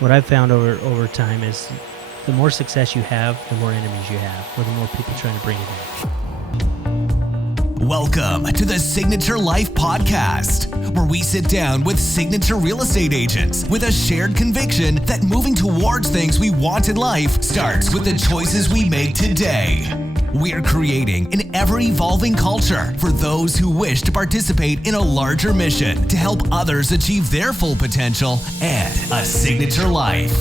What I've found over time is the more success you have, the more enemies you have, or the more people trying to bring you down. Welcome to the Signature Life Podcast, where we sit down with signature real estate agents with a shared conviction that moving towards things we want in life starts with the choices we make today. We're creating an ever-evolving culture for those who wish to participate in a larger mission to help others achieve their full potential and a signature life.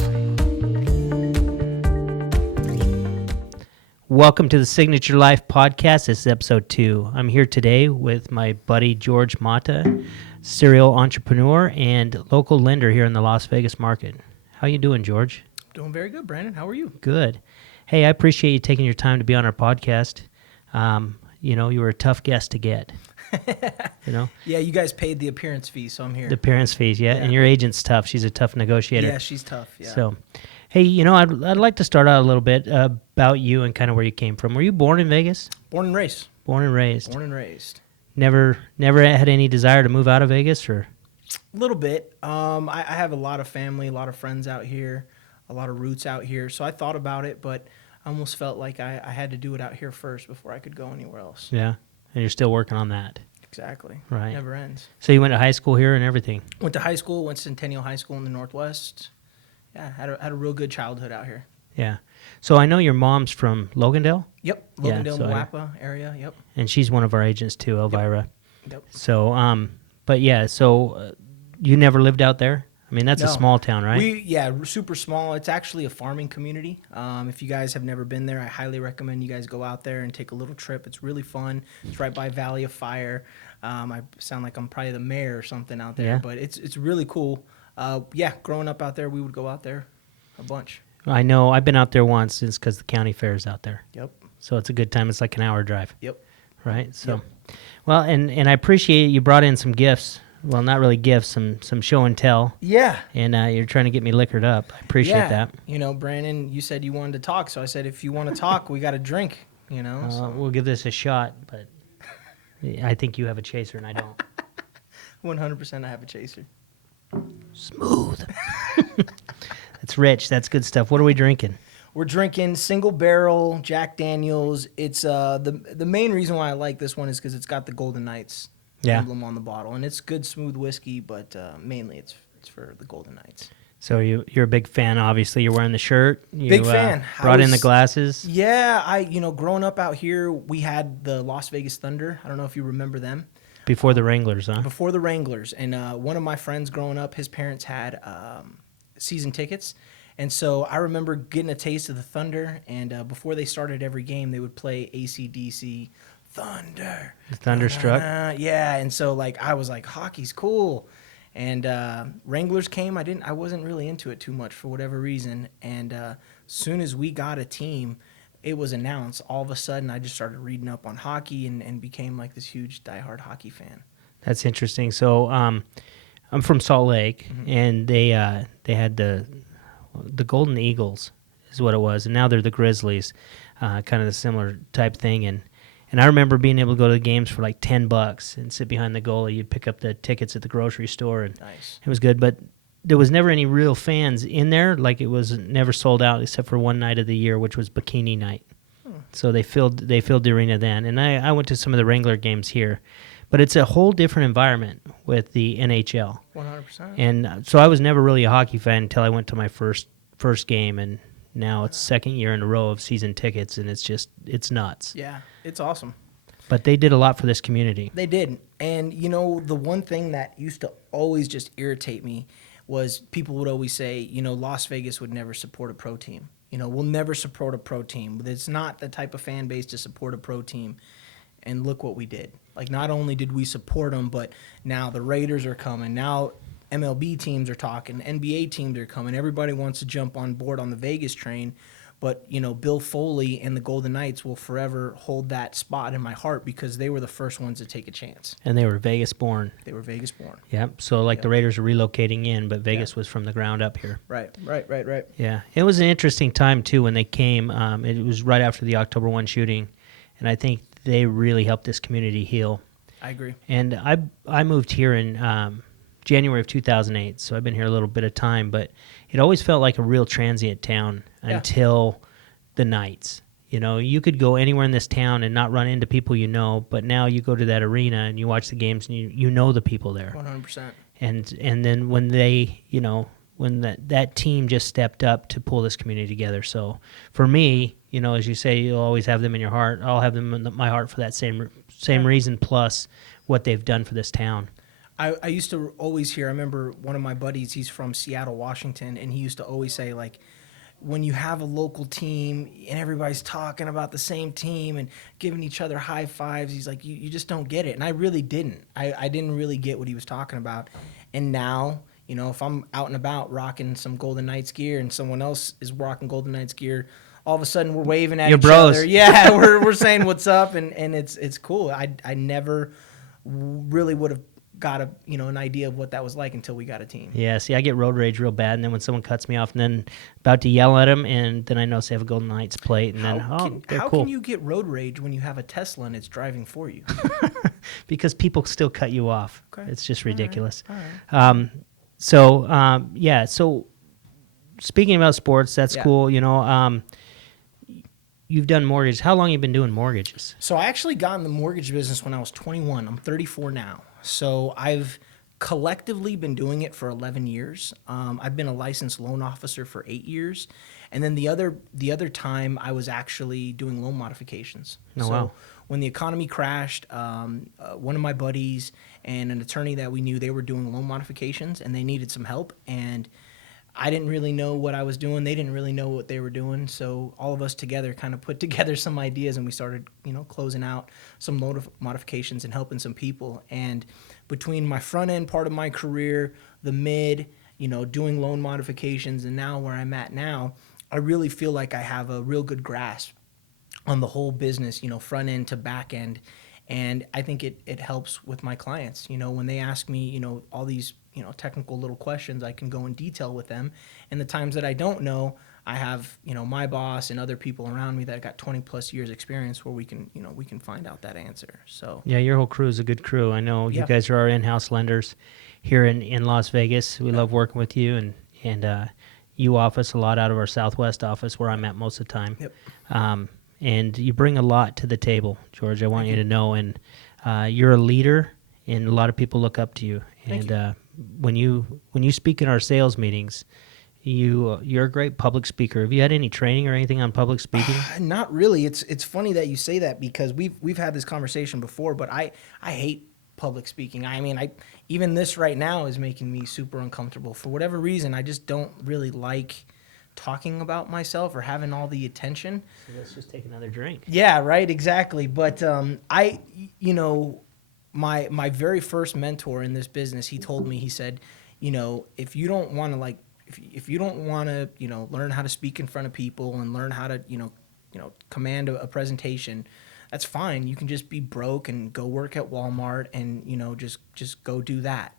Welcome to the Signature Life Podcast. This is episode 2. I'm here today with my buddy Jorge Mata, serial entrepreneur and local lender here in the Las Vegas market. How you doing, George? Doing very good, Brandon. How are you? Good. Hey, I appreciate you taking your time to be on our podcast. You were a tough guest to get. Yeah, you guys paid the appearance fee, so I'm here. The appearance fees, yeah. And your agent's tough. She's a tough negotiator. Yeah, she's tough. Yeah. So, hey, I'd like to start out a little bit about you and kind of where you came from. Were you born in Vegas? Born and raised. Born and raised. Born and raised. Never had any desire to move out of Vegas, or? A little bit. I have a lot of family, a lot of friends out here, a lot of roots out here. So I thought about it, but I almost felt like I had to do it out here first before I could go anywhere else. Yeah, and you're still working on that. Exactly. Right. Never ends. So you went to high school here and everything? Went to high school, went to Centennial High School in the Northwest. Yeah, had a real good childhood out here. Yeah. So I know your mom's from Logandale? Yep, Yeah, Logandale, so Moapa area, yep. And she's one of our agents too, Elvira. Yep. So, you never lived out there? I mean, that's a No. small town, right? Super small. It's actually a farming community. If you guys have never been there, I highly recommend you guys go out there and take a little trip. It's really fun. It's right by Valley of Fire. I sound like I'm probably the mayor or something out there, Yeah. but it's really cool. Growing up out there, we would go out there a bunch. I know. I've been out there once. It's because the county fair is out there. Yep. So it's a good time. It's like an hour drive. Yep. Right? So, well, and I appreciate you brought in some gifts. Well, not really gifts, some show and tell. Yeah. And you're trying to get me liquored up. I appreciate that. Brandon, you said you wanted to talk, so I said if you want to talk, we got a drink, so. We'll give this a shot, but I think you have a chaser and I don't. 100% I have a chaser. Smooth. That's rich. That's good stuff. What are we drinking? We're drinking single barrel Jack Daniels. It's the main reason why I like this one is because it's got the Golden Knights emblem on the bottle, and it's good smooth whiskey, but mainly it's for the Golden Knights. So you're a big fan. Obviously, you're wearing the shirt. Big fan. Brought in the glasses. Yeah, growing up out here, we had the Las Vegas Thunder. I don't know if you remember them. Before the Wranglers, huh? Before the Wranglers, and one of my friends growing up, his parents had season tickets. And so I remember getting a taste of the Thunder, and before they started every game, they would play AC/DC Thunder. Thunderstruck? Yeah, and so I was like, hockey's cool. And Wranglers came. I wasn't really into it too much for whatever reason. And soon as we got a team, it was announced. All of a sudden, I just started reading up on hockey and became like this huge diehard hockey fan. That's interesting. So I'm from Salt Lake, and they had the Golden Eagles is what it was, and now they're the Grizzlies, kind of the similar type thing. And I remember being able to go to the games for like $10 and sit behind the goalie. You'd pick up the tickets at the grocery store, and Nice. It was good. But there was never any real fans in there. Like, it was never sold out except for one night of the year, which was Bikini Night. So they filled the arena then. And I went to some of the Wrangler games here. But it's a whole different environment with the NHL. 100%. And so I was never really a hockey fan until I went to my first game, and now it's second year in a row of season tickets, and it's nuts. Yeah, it's awesome. But they did a lot for this community. They did. And, the one thing that used to always just irritate me was people would always say, Las Vegas would never support a pro team. We'll never support a pro team. It's not the type of fan base to support a pro team. And look what we did. Like, not only did we support them, but now the Raiders are coming. Now MLB teams are talking. NBA teams are coming. Everybody wants to jump on board on the Vegas train. But, Bill Foley and the Golden Knights will forever hold that spot in my heart because they were the first ones to take a chance. And they were Vegas born. They were Vegas born. Yep. So, the Raiders are relocating in, but Vegas was from the ground up here. Right. Yeah. It was an interesting time, too, when they came. It was right after the October 1 shooting, and I think they really helped this community heal. I agree. And I moved here in January of 2008, so I've been here a little bit of time, but it always felt like a real transient town until the nights. You know, you could go anywhere in this town and not run into people you know, but now you go to that arena and you watch the games and you know the people there. 100%. And then when they, you know, when that team just stepped up to pull this community together. So for me, you know, as you say, you'll always have them in your heart. I'll have them in my heart for that same reason, plus what they've done for this town. I used to always hear, I remember one of my buddies, he's from Seattle, Washington, and he used to always say, like, when you have a local team and everybody's talking about the same team and giving each other high fives, he's like, you just don't get it. And I really didn't. I didn't really get what he was talking about. And now, you know, if I'm out and about rocking some Golden Knights gear and someone else is rocking Golden Knights gear, all of a sudden we're waving at each other. Yeah, we're saying what's up, and it's cool. I never really would have got an idea of what that was like until we got a team. Yeah, see, I get road rage real bad, and then when someone cuts me off, and then about to yell at them, and then I notice they have a Golden Knights plate, and they're how cool. can you get road rage when you have a Tesla and it's driving for you? Because people still cut you off. Okay. It's just ridiculous. All right. So speaking about sports, that's cool. You know, you've done mortgages. How long have you been doing mortgages? So I actually got in the mortgage business when I was 21. I'm 34 now. So I've collectively been doing it for 11 years. I've been a licensed loan officer for 8 years. And then the other time I was actually doing loan modifications. Oh, so wow. when the economy crashed, one of my buddies and an attorney that we knew, they were doing loan modifications and they needed some help. And I didn't really know what I was doing. They didn't really know what they were doing. So all of us together kind of put together some ideas, and we started, closing out some loan modifications and helping some people. And between my front end part of my career, the mid, doing loan modifications, and now where I'm at now, I really feel like I have a real good grasp on the whole business, front end to back end. And I think it helps with my clients. When they ask me, all these technical little questions, I can go in detail with them. And the times that I don't know, I have, my boss and other people around me that got 20 plus years experience where we can find out that answer. So yeah, your whole crew is a good crew. I know you guys are our in-house lenders here in Las Vegas. We love working with you, and you office a lot out of our Southwest office where I'm at most of the time. Yep. And you bring a lot to the table, George. I want you to know, and you're a leader, and a lot of people look up to you. Thank you. When you speak in our sales meetings, you're a great public speaker. Have you had any training or anything on public speaking? Not really. It's funny that you say that because we've had this conversation before, but I hate public speaking. I mean, even this right now is making me super uncomfortable. For whatever reason, I just don't really like talking about myself or having all the attention. So let's just take another drink. Yeah, right, exactly. But my very first mentor in this business, he told me, he said, if you don't want to if you don't want to, learn how to speak in front of people and learn how to, command a presentation, that's fine. You can just be broke and go work at Walmart and, just go do that.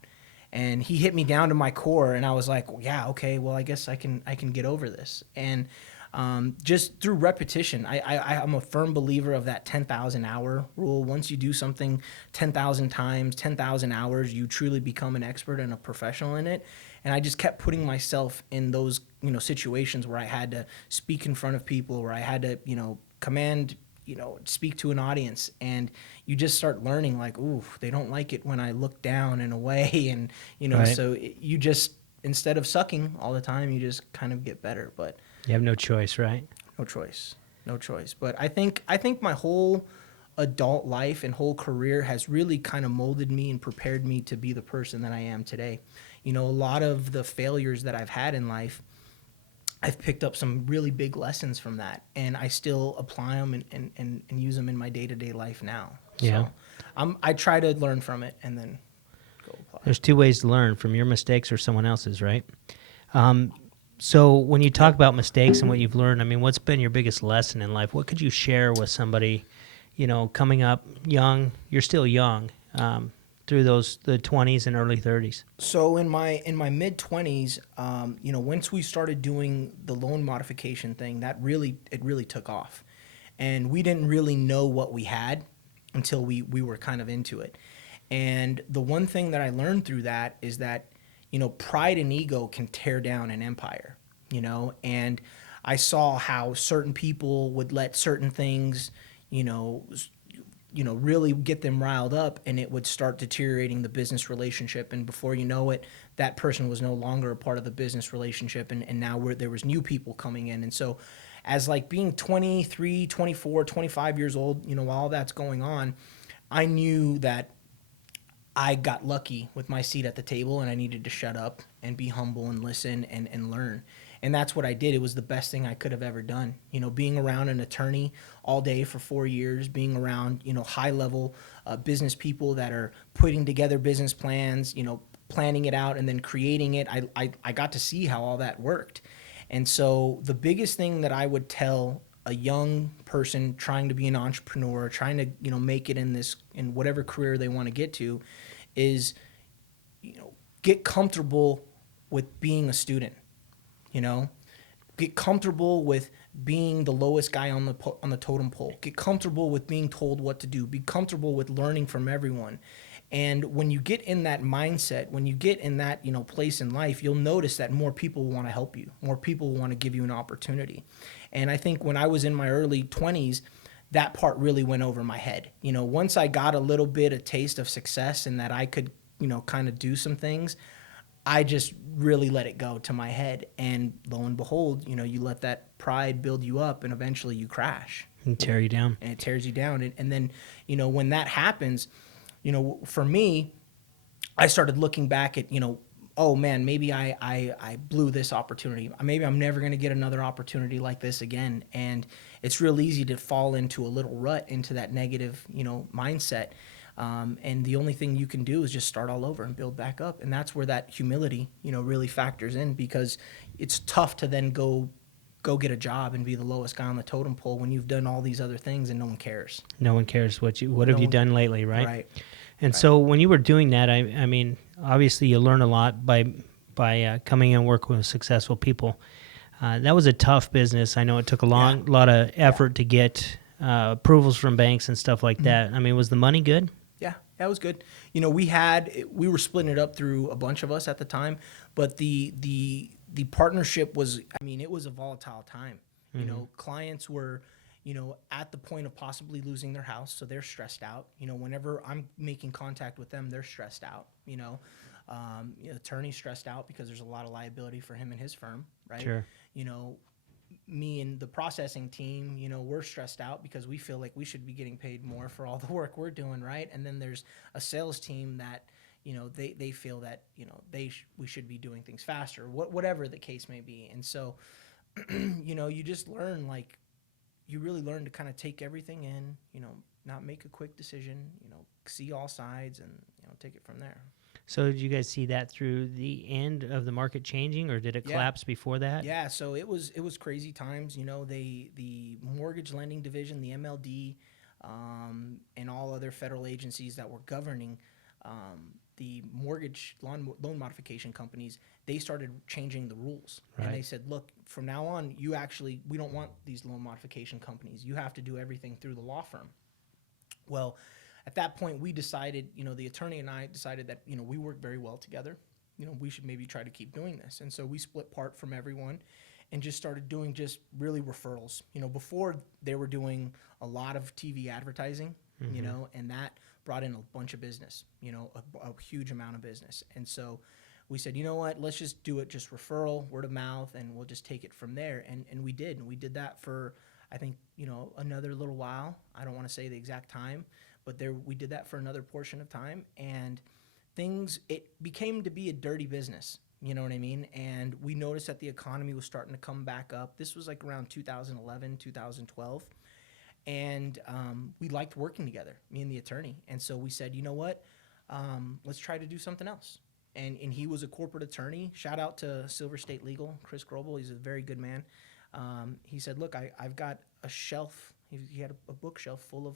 And he hit me down to my core, and I was like, well, yeah, okay, well, I guess I can get over this. And just through repetition, I'm a firm believer of that 10,000 hour rule. Once you do something 10,000 times, 10,000 hours, you truly become an expert and a professional in it. And I just kept putting myself in those, situations where I had to speak in front of people, where I had to, command, speak to an audience. And you just start learning like, ooh, they don't like it when I look down and away. And, Right. So you just, instead of sucking all the time, you just kind of get better. But You have no choice, right? no choice. But I think my whole adult life and whole career has really kind of molded me and prepared me to be the person that I am today. A lot of the failures that I've had in life, I've picked up some really big lessons from that, and I still apply them and use them in my day-to-day life now. Yeah. So I try to learn from it and then go apply. There's two ways to learn, from your mistakes or someone else's, right? So when you talk about mistakes and what you've learned, I mean, what's been your biggest lesson in life? What could you share with somebody, coming up young? You're still young, through the 20s and early 30s. So in my mid 20s, once we started doing the loan modification thing, it really took off, and we didn't really know what we had until we were kind of into it. And the one thing that I learned through that is that, pride and ego can tear down an empire, and I saw how certain people would let certain things, really get them riled up, and it would start deteriorating the business relationship. And before you know it, that person was no longer a part of the business relationship. And now there was new people coming in. And so as like being 23, 24, 25 years old, while all that's going on, I knew that I got lucky with my seat at the table, and I needed to shut up and be humble and listen and learn. And that's what I did. It was the best thing I could have ever done. Being around an attorney all day for 4 years, being around, high level business people that are putting together business plans, planning it out and then creating it. I got to see how all that worked. And so the biggest thing that I would tell a young person trying to be an entrepreneur, trying to, make it in whatever career they want to get to, is, get comfortable with being a student. Get comfortable with being the lowest guy on the totem pole. Get comfortable with being told what to do. Be comfortable with learning from everyone. And when you get in that mindset, when you get in that, place in life, you'll notice that more people want to help you. More people want to give you an opportunity. And I think when I was in my early 20s, that part really went over my head. Once I got a little bit of taste of success and that I could, kind of do some things, I just really let it go to my head. And lo and behold, you let that pride build you up, and eventually you crash. And tear you down. And it tears you down. And then, when that happens, for me, I started looking back at, oh man, maybe I blew this opportunity. Maybe I'm never going to get another opportunity like this again. And it's real easy to fall into a little rut, into that negative, mindset. And the only thing you can do is just start all over and build back up. And that's where that humility, really factors in, because it's tough to then go get a job and be the lowest guy on the totem pole when you've done all these other things and no one cares. No one cares what have you done lately, right? Right. And so when you were doing that, I mean, obviously you learn a lot by coming and working with successful people. That was a tough business. I know it took a lot of effort to get approvals from banks and stuff like that. I mean, was the money good? Yeah, that was good. We were splitting it up through a bunch of us at the time, but the partnership was, it was a volatile time. Clients were, at the point of possibly losing their house, so they're stressed out. Whenever I'm making contact with them, they're stressed out. Attorney's stressed out because there's a lot of liability for him and his firm, right? Sure. Me and the processing team, we're stressed out because we feel like we should be getting paid more for all the work we're doing, right? And then there's a sales team that, they feel that, we should be doing things faster, whatever the case may be. And so, you just learn, you really learn to kind of take everything in, not make a quick decision, see all sides and, take it from there. So did you guys see that through the end of the market changing, or did it collapse before that? Yeah, so it was crazy times. The mortgage lending division, the MLD, and all other federal agencies that were governing the mortgage loan modification companies, they started changing the rules. Right. And they said, look, from now on, we don't want these loan modification companies. You have to do everything through the law firm. Well, at that point, we decided, the attorney and I decided that, we work very well together. We should maybe try to keep doing this. And so we split part from everyone and just started doing just really referrals. Before they were doing a lot of TV advertising, and that brought in a bunch of business, a huge amount of business. And so we said, you know what, let's just do it, just referral, word of mouth, and we'll just take it from there. And we did. And we did that for, I think, another little while. I don't want to say the exact time, but we did that for another portion of time. And it became to be a dirty business. You know what I mean? And we noticed that the economy was starting to come back up. This was like around 2011, 2012. And we liked working together, me and the attorney. And so we said, you know what? Let's try to do something else. And he was a corporate attorney. Shout out to Silver State Legal, Chris Grobel. He's a very good man. He said, look, I've got a shelf. He had a bookshelf full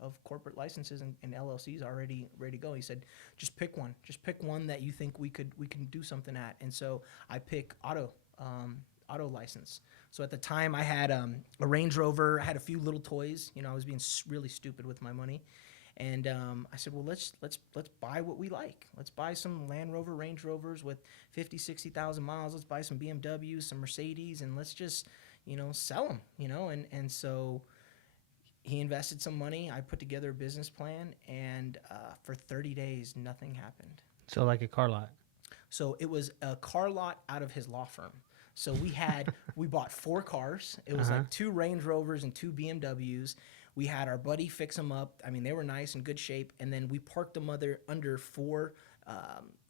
of corporate licenses and LLCs already ready to go. He said, just pick one. Just pick one that you think we can do something at. And so I pick auto license. So at the time I had a Range Rover. I had a few little toys. I was being really stupid with my money. And I said, well, let's buy what we like. Let's buy some Land Rover, Range Rovers with 50, 60,000 miles. Let's buy some BMWs, some Mercedes, and let's just, sell them, And so he invested some money. I put together a business plan, and for 30 days, nothing happened. So like a car lot. So it was a car lot out of his law firm. So we bought 4 cars. It was like 2 Range Rovers and 2 BMWs. We had our buddy fix them up. I mean, they were nice and good shape. And then we parked them under 4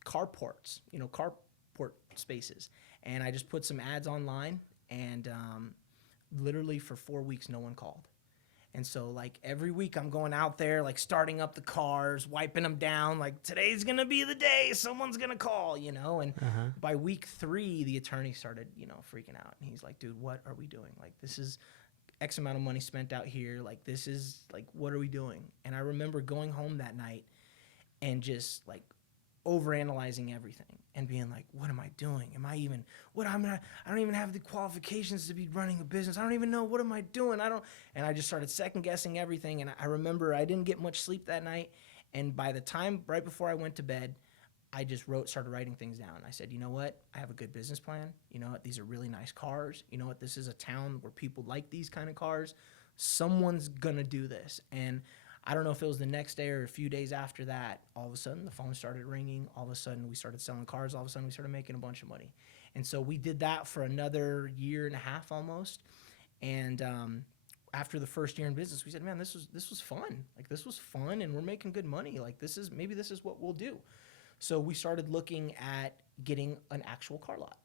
carports, carport spaces. And I just put some ads online, and literally for 4 weeks, no one called. And so, like, every week I'm going out there, like, starting up the cars, wiping them down, like, today's going to be the day someone's going to call, And by week 3, the attorney started, freaking out. And he's like, dude, what are we doing? Like, this is X amount of money spent out here. Like, this is, like, what are we doing? And I remember going home that night and just, like, overanalyzing everything and being like, what am I doing? I don't even have the qualifications to be running a business. I don't even know, what am I doing? And I just started second guessing everything. And I remember I didn't get much sleep that night. And by the time, right before I went to bed, I just started writing things down. I said, you know what? I have a good business plan. You know what? These are really nice cars. You know what? This is a town where people like these kind of cars. Someone's gonna do this. And I don't know if it was the next day or a few days after that, all of a sudden the phone started ringing. All of a sudden we started selling cars. All of a sudden we started making a bunch of money. And so we did that for another 1.5 years almost. And after the first year in business, we said, man, this was fun. Like, this was fun, and we're making good money. Like, maybe this is what we'll do. So we started looking at getting an actual car lot.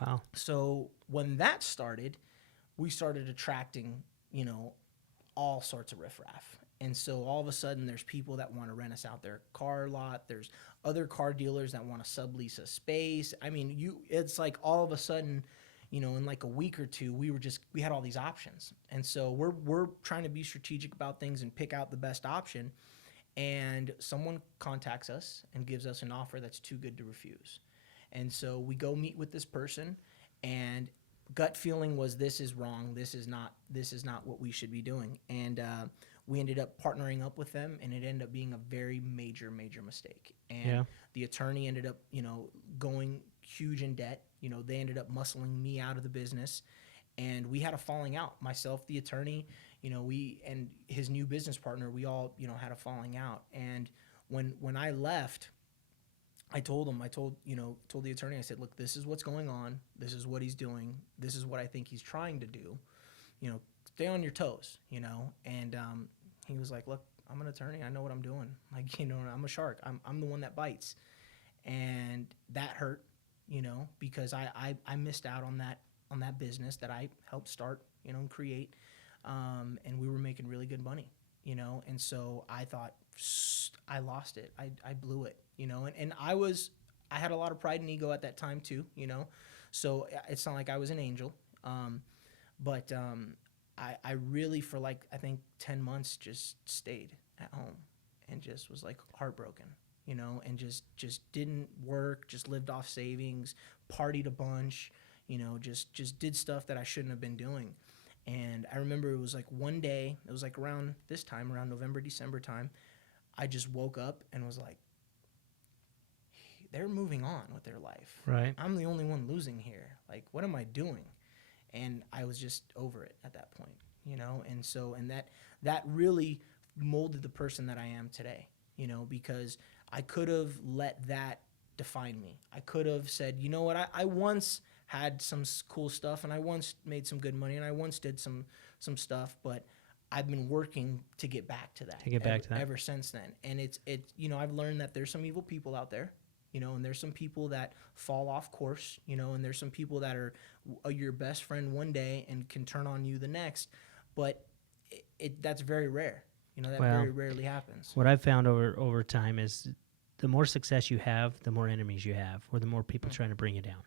Wow. So when that started, we started attracting, all sorts of riffraff. And so all of a sudden there's people that want to rent us out their car lot. There's other car dealers that want to sublease a space. I mean, it's like all of a sudden, in like a week or two, we had all these options. And so we're trying to be strategic about things and pick out the best option. And someone contacts us and gives us an offer that's too good to refuse. And so we go meet with this person, and gut feeling was, this is wrong. This is not what we should be doing. And we ended up partnering up with them, and it ended up being a very major mistake. And the attorney ended up, going huge in debt. They ended up muscling me out of the business, and we had a falling out. Myself, the attorney, we and his new business partner, we all, had a falling out. And when I left, I told the attorney, I said, look, this is what's going on. This is what he's doing. This is what I think he's trying to do. Stay on your toes, And he was like, look, I'm an attorney. I know what I'm doing. Like, I'm a shark. I'm the one that bites. And that hurt, because I missed out on that business that I helped start, and create. And we were making really good money, And so I thought, I lost it. I blew it. And I had a lot of pride and ego at that time too, so it's not like I was an angel. But I really, for like, I think 10 months just stayed at home and just was like heartbroken, and just didn't work, just lived off savings, partied a bunch, just did stuff that I shouldn't have been doing. And I remember it was like one day, it was like around this time, around November, December time, I just woke up and was like, they're moving on with their life. Right. I'm the only one losing here. Like, what am I doing? And I was just over it at that point, And so, and that really molded the person that I am today, because I could have let that define me. I could have said, you know what, I once had some cool stuff, and I once made some good money, and I once did some stuff, but I've been working to get back to that. Ever since then. And it's I've learned that there's some evil people out there, and there's some people that fall off course, and there's some people that are your best friend one day and can turn on you the next, but that's very rare. Very rarely happens. What I've found over time is the more success you have, the more enemies you have, or the more people trying to bring you down.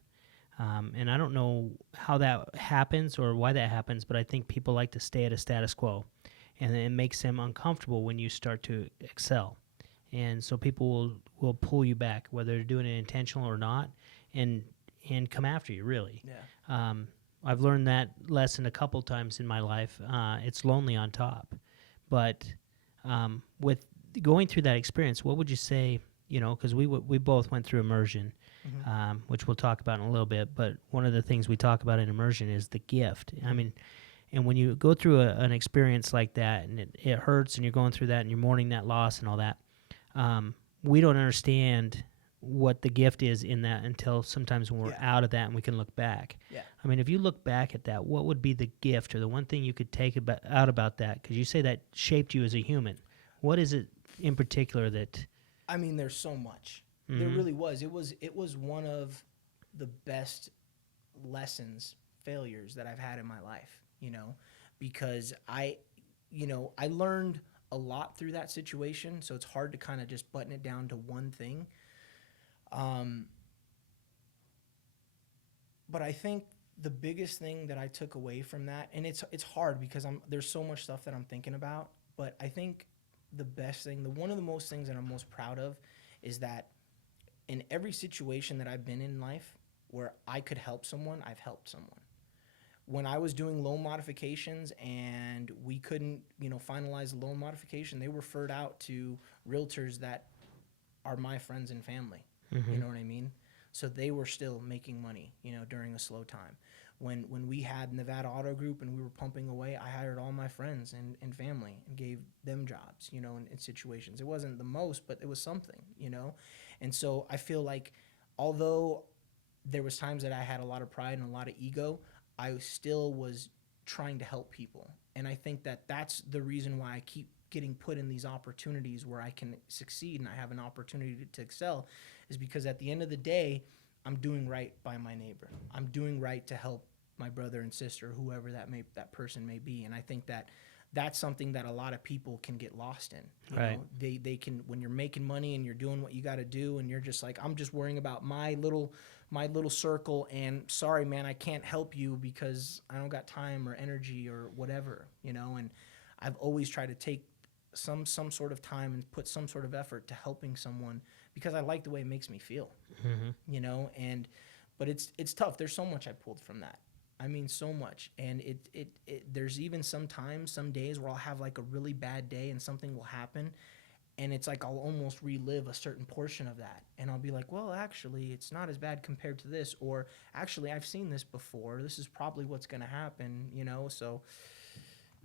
And I don't know how that happens or why that happens, but I think people like to stay at a status quo, and it makes them uncomfortable when you start to excel. And so people will pull you back, whether they're doing it intentional or not, and come after you, really. Yeah. I've learned that lesson a couple times in my life. It's lonely on top. But with going through that experience, what would you say? Because we both went through immersion, which we'll talk about in a little bit. But one of the things we talk about in immersion is the gift. I mean, and when you go through an experience like that, and it hurts, and you're going through that, and you're mourning that loss and all that, we don't understand what the gift is in that until sometimes when we're out of that and we can look back. Yeah. I mean, if you look back at that, what would be the gift or the one thing you could take out about that? Because you say that shaped you as a human. What is it in particular that... I mean, there's so much. There really was. It was one of the best failures that I've had in my life, because I learned a lot through that situation. So it's hard to kind of just button it down to one thing. But I think the biggest thing that I took away from that, and it's hard because there's so much stuff that I'm thinking about, but I think the best thing, one of the most things that I'm most proud of is that in every situation that I've been in life where I could help someone, I've helped someone. When I was doing loan modifications and we couldn't, finalize the loan modification, they referred out to realtors that are my friends and family. You know what I mean? So they were still making money, during a slow time. When we had Nevada Auto Group and we were pumping away, I hired all my friends and family and gave them jobs, in situations. It wasn't the most, but it was something, And so I feel like although there was times that I had a lot of pride and a lot of ego, I still was trying to help people. And I think that that's the reason why I keep getting put in these opportunities where I can succeed and I have an opportunity to excel, is because at the end of the day, I'm doing right by my neighbor. I'm doing right to help my brother and sister, whoever that person may be. And I think that that's something that a lot of people can get lost in. Right. They can, when you're making money and you're doing what you got to do, and you're just like, I'm just worrying about my little circle, and sorry, man, I can't help you because I don't got time or energy or whatever, And I've always tried to take some sort of time and put some sort of effort to helping someone because I like the way it makes me feel, but it's tough. There's so much I pulled from that. I mean, so much. And there's even some days where I'll have like a really bad day and something will happen, and it's like I'll almost relive a certain portion of that. And I'll be like, well, actually, it's not as bad compared to this, or actually, I've seen this before. This is probably what's going to happen, So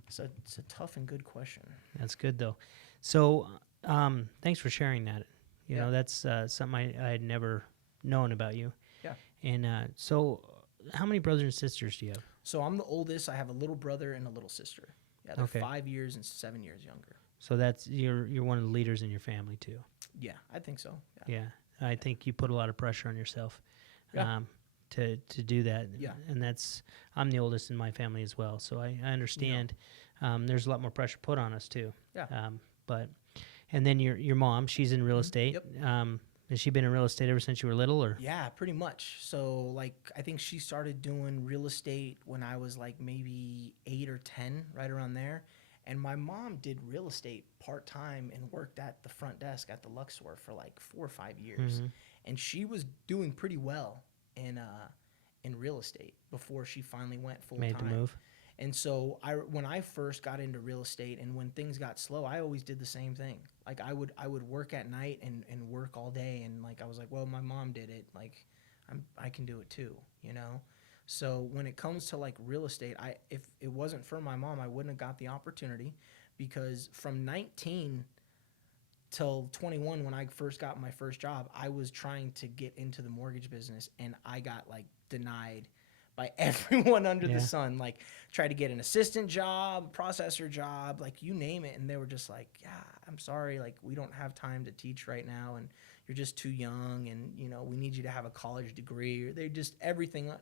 it's a tough and good question. That's good, though. So thanks for sharing that. That's something I had never known about you. Yeah. And so how many brothers and sisters do you have? So I'm the oldest. I have a little brother and a little sister. Yeah, they're 5 years and 7 years younger. So that's you're one of the leaders in your family too. Yeah, I think so. Yeah. I think you put a lot of pressure on yourself Yeah. to do that. Yeah. And I'm the oldest in my family as well, so I understand. There's a lot more pressure put on us too. Yeah. And then your mom, she's in real estate. Yep. Has she been in real estate ever since you were little, or? Yeah, pretty much. So I think she started doing real estate when I was like maybe 8 or 10, right around there. And my mom did real estate part-time and worked at the front desk at the Luxor for like 4 or 5 years. And she was doing pretty well in real estate before she finally went full-time. Made the move. And so when I first got into real estate and when things got slow, I always did the same thing. Like I would work at night and work all day. And like, I was like, well, my mom did it. Like I can do it too, So when it comes to like real estate, if it wasn't for my mom, I wouldn't have got the opportunity, because from 19 till 21, when I first got my first job, I was trying to get into the mortgage business and I got like denied by everyone under the sun. Like, tried to get an assistant job, processor job, like you name it. And they were just like, yeah, I'm sorry. Like, we don't have time to teach right now. And you're just too young. And, we need you to have a college degree. Or they just every thing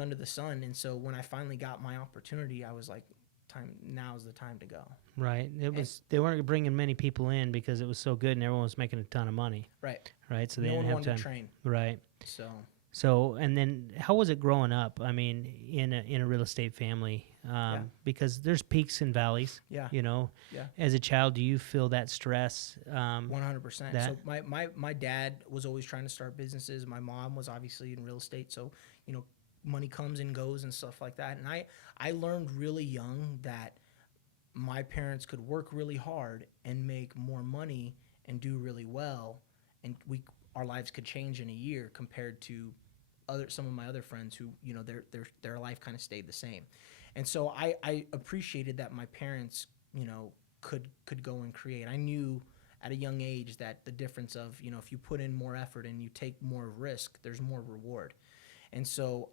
under the sun. And so when I finally got my opportunity, I was like, now's the time to go. Right. They weren't bringing many people in because it was so good and everyone was making a ton of money. Right. Right. So they no didn't one have wanted time to train. Right. So, and then how was it growing up? I mean, in a real estate family, because there's peaks and valleys. Yeah. Yeah. As a child, do you feel that stress? 100%. So my dad was always trying to start businesses. My mom was obviously in real estate. So, money comes and goes and stuff like that. And I learned really young that my parents could work really hard and make more money and do really well, and our lives could change in a year compared to some of my other friends who, you know, their life kind of stayed the same. And so I appreciated that my parents, you know, could go and create. I knew at a young age that the difference of, you know, if you put in more effort and you take more risk, there's more reward. And so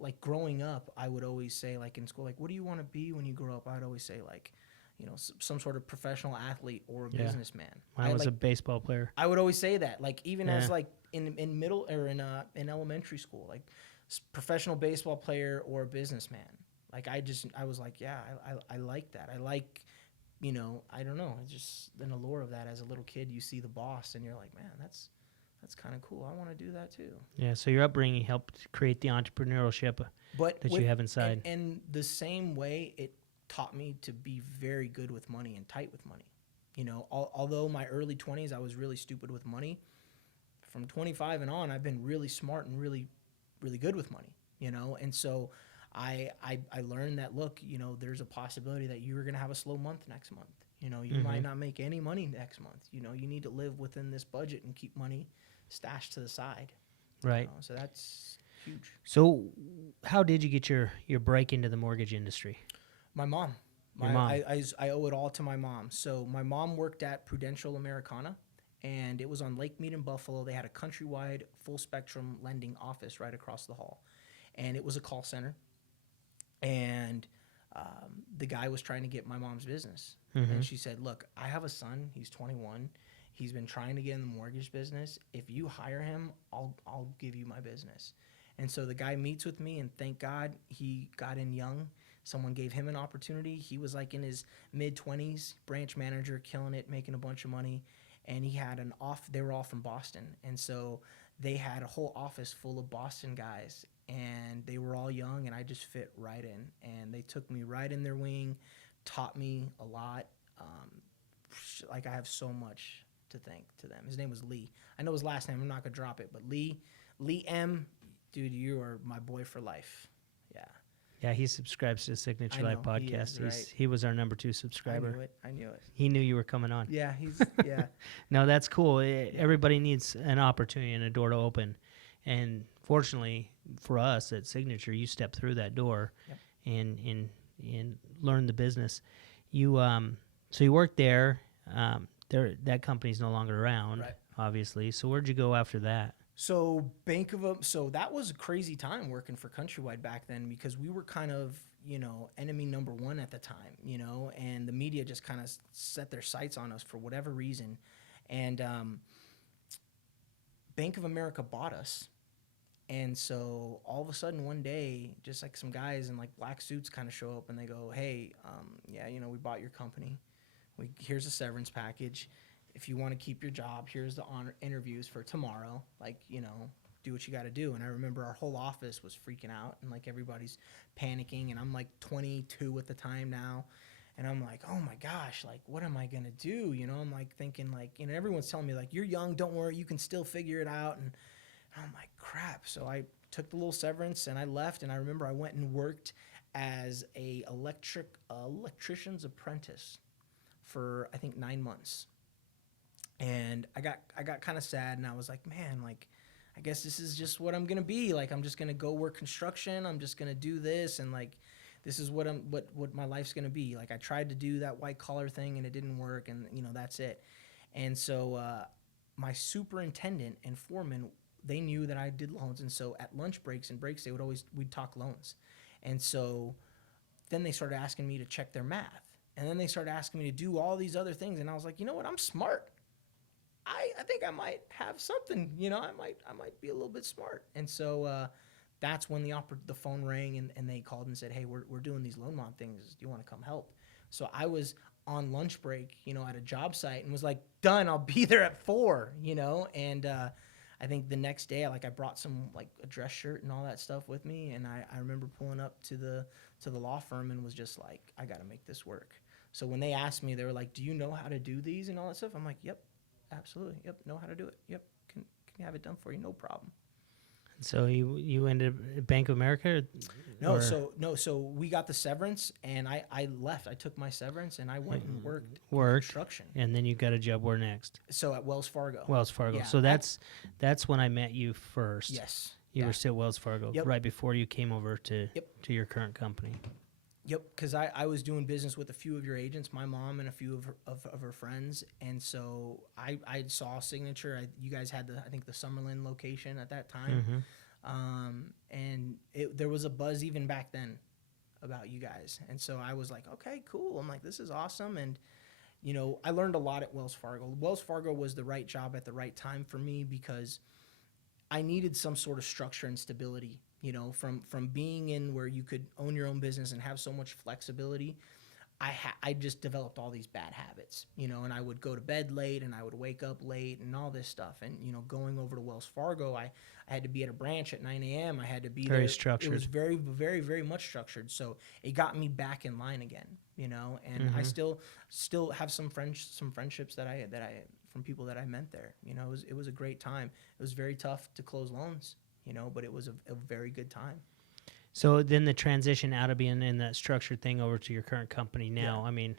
like growing up, I would always say, like in school, like, what do you want to be when you grow up? I'd always say, like, you know, some sort of professional athlete or a businessman. I was a baseball player. I would always say that, like, even as like in middle or in elementary school, like professional baseball player or a businessman. Like I was like, yeah, I like that. I like, you know, I don't know, it's just an allure of that. As a little kid, you see the boss and you're like, man, that's kind of cool. I want to do that too. Yeah, so your upbringing helped create the entrepreneurship that you have inside. And the same way, it taught me to be very good with money and tight with money. You know, although my early 20s, I was really stupid with money, from 25 and on, I've been really smart and really, really good with money, you know? And so I learned that, look, you know, there's a possibility that you're going to have a slow month next month. You know, you might not make any money next month. You know, you need to live within this budget and keep money stashed to the side. Right. You know, so that's huge. So how did you get your break into the mortgage industry? My mom. Your mom. I owe it all to my mom. So my mom worked at Prudential Americana, and it was on Lake Mead in Buffalo. They had a countrywide full spectrum lending office right across the hall. And it was a call center. And the guy was trying to get my mom's business. And she said, look, I have a son. He's 21. He's been trying to get in the mortgage business. If you hire him, I'll give you my business. And so the guy meets with me, and thank God he got in young. Someone gave him an opportunity. He was like in his mid-20s, branch manager, killing it, making a bunch of money. And he had they were all from Boston. And so they had a whole office full of Boston guys, and they were all young, and I just fit right in. And they took me right in their wing, taught me a lot. Like I have so much to thank to them. His name was Lee. I know his last name. I'm not going to drop it. But Lee M., dude, you are my boy for life. Yeah. Yeah, he subscribes to the Signature Life podcast. He was our number 2 subscriber. I knew it. He knew you were coming on. Yeah, yeah. No, that's cool. Everybody needs an opportunity and a door to open. And fortunately for us at Signature, you stepped through that door and learned the business. So you worked there. That company's no longer around, obviously. So where'd you go after that? So so that was a crazy time working for Countrywide back then, because we were kind of, you know, enemy number 1 at the time, you know, and the media just kind of set their sights on us for whatever reason. And Bank of America bought us. And so all of a sudden one day, just like some guys in like black suits kind of show up and they go, hey, yeah, you know, we bought your company. Here's a severance package. If you want to keep your job, here's the interviews for tomorrow. Like, you know, do what you got to do. And I remember our whole office was freaking out, and like everybody's panicking. And I'm like 22 at the time now. And I'm like, oh my gosh, like, what am I going to do? You know, I'm like thinking like, you know, everyone's telling me like, you're young, don't worry, you can still figure it out. And I'm like, crap. So I took the little severance and I left. And I remember I went and worked as a electrician's apprentice for, I think, 9 months. And I got kind of sad, and I was like, man, like, I guess this is just what I'm going to be. Like, I'm just going to go work construction. I'm just going to do this. And like, this is what my life's going to be. Like, I tried to do that white collar thing and it didn't work, and you know, that's it. And so, my superintendent and foreman, they knew that I did loans. And so at lunch breaks and breaks, we'd talk loans. And so then they started asking me to check their math. And then they started asking me to do all these other things. And I was like, you know what? I'm smart. I think I might have something, you know, I might be a little bit smart. And so that's when the phone rang and they called and said, hey, we're doing these loan mod things. Do you want to come help? So I was on lunch break, you know, at a job site and was like, done, I'll be there at 4, you know. And I think the next day, I brought some like a dress shirt and all that stuff with me. And I remember pulling up to the law firm and was just like, I got to make this work. So when they asked me, they were like, do you know how to do these and all that stuff? I'm like, yep. Absolutely. Yep. Know how to do it. Yep. Can have it done for you. No problem. So you ended up at Bank of America? No, Or so we got the severance, and I left. I took my severance, and I went and worked in construction. and then you got a job where next? So at Wells Fargo. Wells Fargo. Yeah, So that's when I met you first. yes. You yeah. were still at Wells Fargo, Yep. right before you came over to Yep. to your current company. Yep, because I was doing business with a few of your agents, my mom and a few of her friends, and so I saw Signature. You guys had I think the Summerlin location at that time, and there was a buzz even back then about you guys, and so I was like, okay, cool. I'm like, this is awesome, and I learned a lot at Wells Fargo. Wells Fargo was the right job at the right time for me because I needed some sort of structure and stability, from being in where you could own your own business and have so much flexibility. I just developed all these bad habits, and I would go to bed late and I would wake up late and all this stuff. And, going over to Wells Fargo, I had to be at a branch at 9 a.m. I had to be Very there. structured. It was very, very, very much structured. So it got me back in line again, and I still have some friendships that I from people that I met there. It was a great time. It was very tough to close loans, but it was a very good time. So then the transition out of being in that structured thing over to your current company now, Yeah. I mean,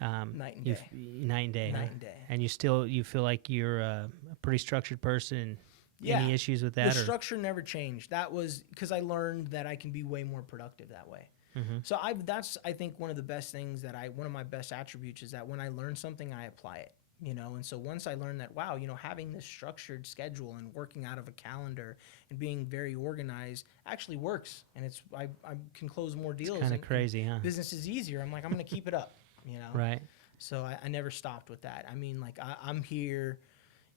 Night and day. night and day. Night huh? and day. And you feel like you're a pretty structured person. Yeah. Any issues with that? The or? structure never changed. That was because I learned that I can be way more productive that way. So that's I think one of the best things one of my best attributes is that when I learn something, I apply it. And so once I learned that, wow, having this structured schedule and working out of a calendar and being very organized actually works. And I can close more deals. Kind of crazy, huh? Business is easier. I'm like, I'm going to keep it up, Right. So I never stopped with that. I mean, like I'm here,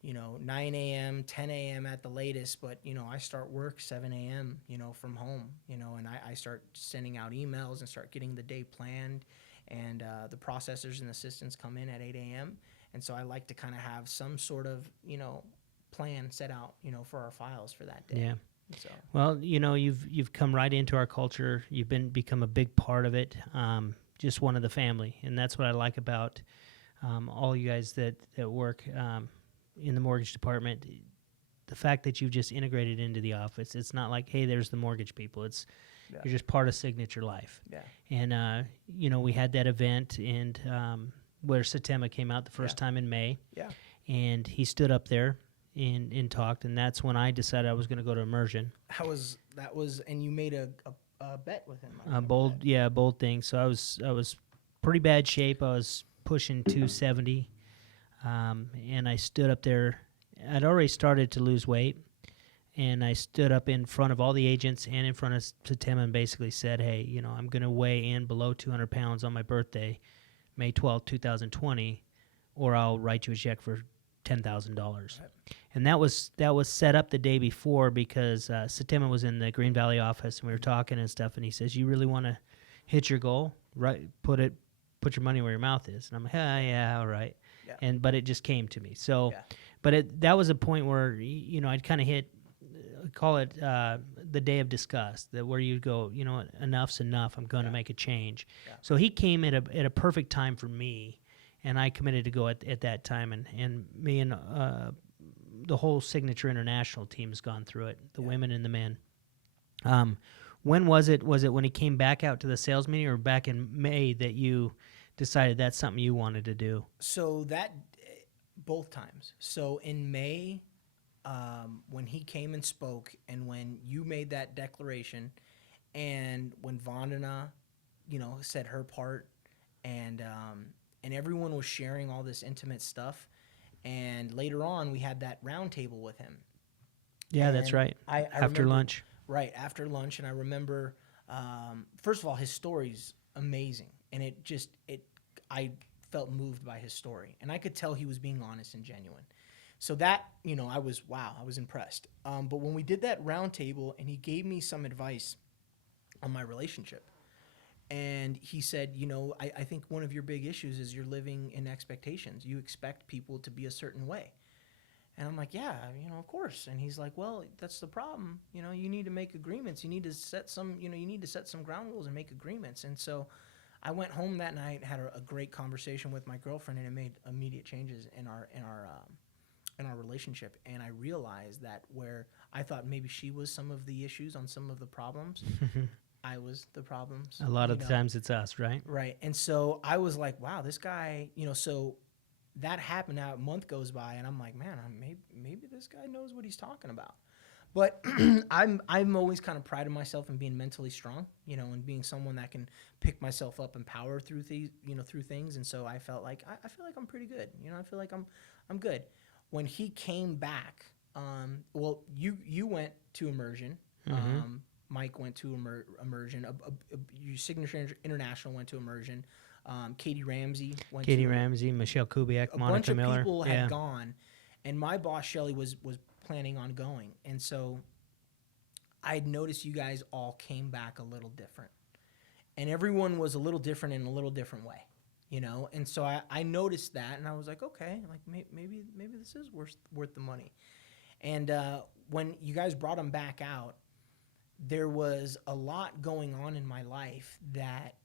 9 a.m., 10 a.m. at the latest, but, I start work 7 a.m., from home, and I start sending out emails and start getting the day planned. And the processors and assistants come in at 8 a.m. And so I like to kind of have some sort of, plan set out, for our files for that day. Yeah. So. Well, you've come right into our culture. You've become a big part of it. Just one of the family, and that's what I like about all you guys that work in the mortgage department. The fact that you've just integrated into the office. It's not like, hey, there's the mortgage people. You're just part of Signature Life. Yeah. And we had that event and where Satema came out the first time in May. Yeah. And he stood up there and talked, and that's when I decided I was going to go to immersion. That was, and you made a bet with him. A bold thing. So I was pretty bad shape. I was pushing 270, and I stood up there. I'd already started to lose weight, and I stood up in front of all the agents and in front of Satema and basically said, hey, I'm going to weigh in below 200 pounds on my birthday, May 12th, 2020, or I'll write you a check for $10,000. Right. And that was set up the day before because Satema was in the Green Valley office and we were talking and stuff, and he says, you really want to hit your goal? Right, put your money where your mouth is. And I'm like, yeah, all right. Yeah. But it just came to me. So, but that was a point where I'd kind of hit, call it the day of disgust, that where you go, enough's enough. I'm going to make a change. Yeah. So he came at a perfect time for me, and I committed to go at that time. And me and the whole Signature International team has gone through it, the women and the men. When was it? Was it when he came back out to the sales meeting, or back in May that you decided that's something you wanted to do? So that both times. So in May, when he came and spoke, and when you made that declaration, and when Vandana, said her part, and everyone was sharing all this intimate stuff, and later on we had that round table with him. Yeah, and that's right. I after remember, lunch. Right, after lunch, and I remember, first of all, his story's amazing, and I felt moved by his story, and I could tell he was being honest and genuine. So that, I was impressed. But when we did that round table, and he gave me some advice on my relationship, and he said, I think one of your big issues is you're living in expectations. You expect people to be a certain way. And I'm like, yeah, of course. And he's like, well, that's the problem. You need to make agreements. You need to set some ground rules and make agreements. And so I went home that night, had a great conversation with my girlfriend, and it made immediate changes in our relationship. And I realized that where I thought maybe she was some of the issues on some of the problems, I was the problems. A lot of the times it's us, right? Right. And so I was like, wow, this guy, so that happened. Now a month goes by, and I'm like, man, maybe this guy knows what he's talking about. But I'm always kind of prided myself in being mentally strong, and being someone that can pick myself up and power through things. And so I felt like I feel like I'm pretty good. I feel like I'm good. When he came back, well, you went to immersion. Mm-hmm. Mike went to immersion. Signature International went to immersion. Katie Ramsey went. Katie Ramsey, Michelle Kubiak, a Monica bunch of Miller. people had gone, and my boss Shelly was planning on going, and so I had noticed you guys all came back a little different, and everyone was a little different in a little different way, and so I noticed that, and I was like, okay, like maybe this is worth the money. And when you guys brought them back out, there was a lot going on in my life that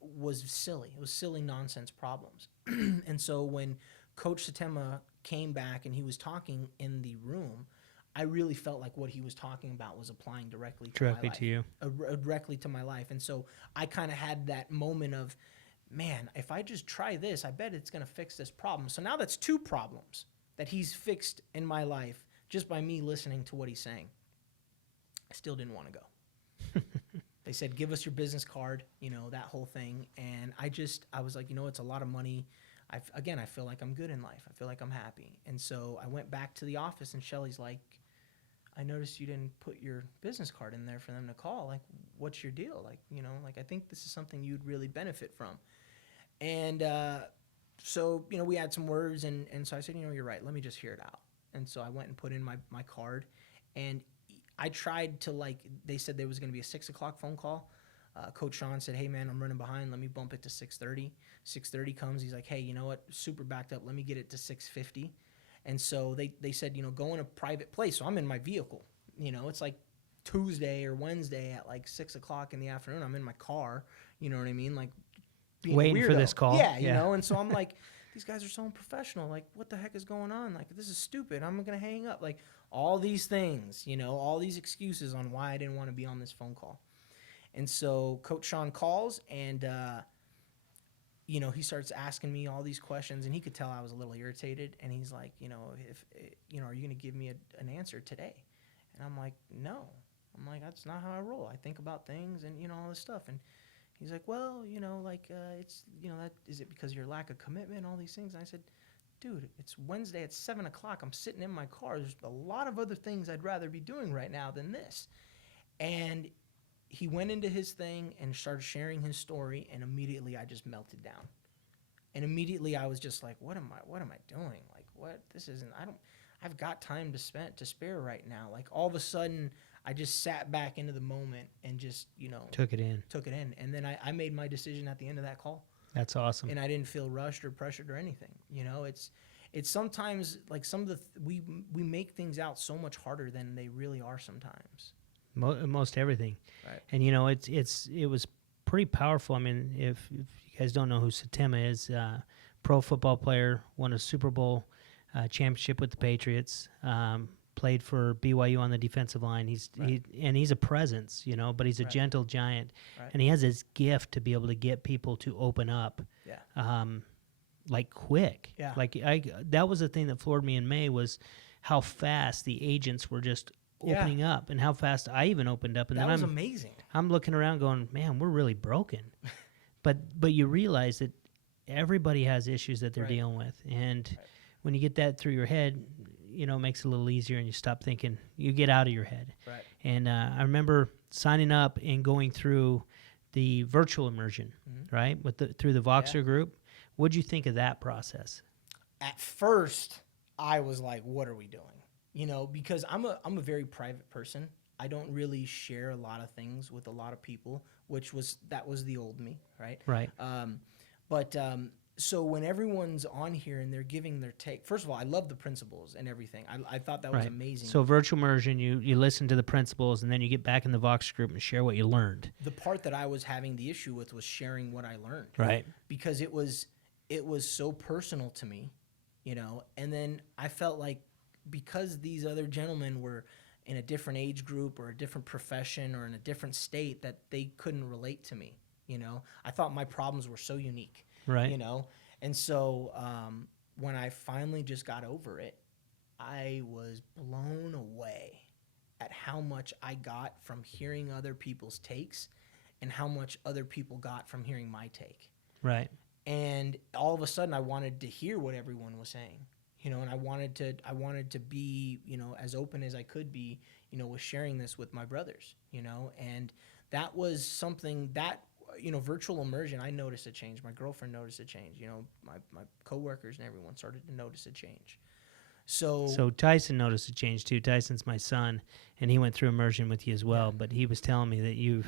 was silly. It was silly nonsense problems. And so when Coach Satema came back and he was talking in the room, I really felt like what he was talking about was applying directly to my life. To you. Directly to my life. And so I kind of had that moment of, man, if I just try this, I bet it's going to fix this problem. So now that's 2 problems that he's fixed in my life just by me listening to what he's saying. I still didn't want to go. They said, give us your business card, that whole thing. And I was like, it's a lot of money. I feel like I'm good in life. I feel like I'm happy. And so I went back to the office, and Shelly's like, I noticed you didn't put your business card in there for them to call. Like, what's your deal? Like, I think this is something you'd really benefit from. And so, we had some words. And so I said, you're right. Let me just hear it out. And so I went and put in my card. And I tried to, they said there was going to be a 6 o'clock phone call. Coach Sean said, hey, man, I'm running behind. Let me bump it to 6:30. 6:30 comes. He's like, hey, you know what? Super backed up. Let me get it to 6:50. And so they said, go in a private place. So I'm in my vehicle. It's like Tuesday or Wednesday at 6 o'clock in the afternoon. I'm in my car. You know what I mean? Like, being waiting for this call. Yeah, you know? And so I'm like, these guys are so unprofessional. Like, what the heck is going on? Like, this is stupid. I'm going to hang up. Like, all these things, all these excuses on why I didn't want to be on this phone call. And so Coach Sean calls, and, he starts asking me all these questions, and he could tell I was a little irritated. And he's like, if are you going to give me an answer today? And I'm like, no. I'm like, that's not how I roll. I think about things and, all this stuff. And he's like, well, it's, that is it because of your lack of commitment, all these things? And I said, dude, it's Wednesday at 7 o'clock. I'm sitting in my car. There's a lot of other things I'd rather be doing right now than this. And he went into his thing and started sharing his story, and immediately I just melted down. And immediately I was just like, what am I doing? Like, what? This isn't, I've got time to spare right now. Like, all of a sudden I just sat back into the moment and just, took it in. And then I made my decision at the end of that call. That's awesome. And I didn't feel rushed or pressured or anything. It's sometimes like some of the we make things out so much harder than they really are sometimes. Most everything. Right. And it was pretty powerful. I mean, if you guys don't know who Satema is, pro football player, won a Super Bowl championship with the Patriots. Played for BYU on the defensive line. He's a presence, but he's a gentle giant, and he has this gift to be able to get people to open up, quick. Yeah. That was the thing that floored me in May was how fast the agents were just opening up, and how fast I even opened up. And that then was amazing. I'm looking around, going, man, we're really broken, but you realize that everybody has issues that they're dealing with, and when you get that through your head, it makes it a little easier, and you stop thinking. You get out of your head. Right. And I remember signing up and going through the virtual immersion, right, through the Voxer group. What'd you think of that process? At first, I was like, "What are we doing?" Because I'm a very private person. I don't really share a lot of things with a lot of people, that was the old me, right? Right. So when everyone's on here and they're giving their take, first of all, I love the principles and everything. I thought that was amazing. So virtual immersion, you listen to the principles, and then you get back in the Vox group and share what you learned. The part that I was having the issue with was sharing what I learned. Right. Because it was so personal to me, and then I felt like because these other gentlemen were in a different age group or a different profession or in a different state that they couldn't relate to me. I thought my problems were so unique, Right. And so when I finally just got over it, I was blown away at how much I got from hearing other people's takes and how much other people got from hearing my take. Right. And all of a sudden I wanted to hear what everyone was saying, and I wanted to be, as open as I could be, with sharing this with my brothers, and that was something that, virtual immersion, I noticed a change. My girlfriend noticed a change, my coworkers and everyone started to notice a change. So Tyson noticed a change too. Tyson's my son, and he went through immersion with you as well. Yeah. But he was telling me that you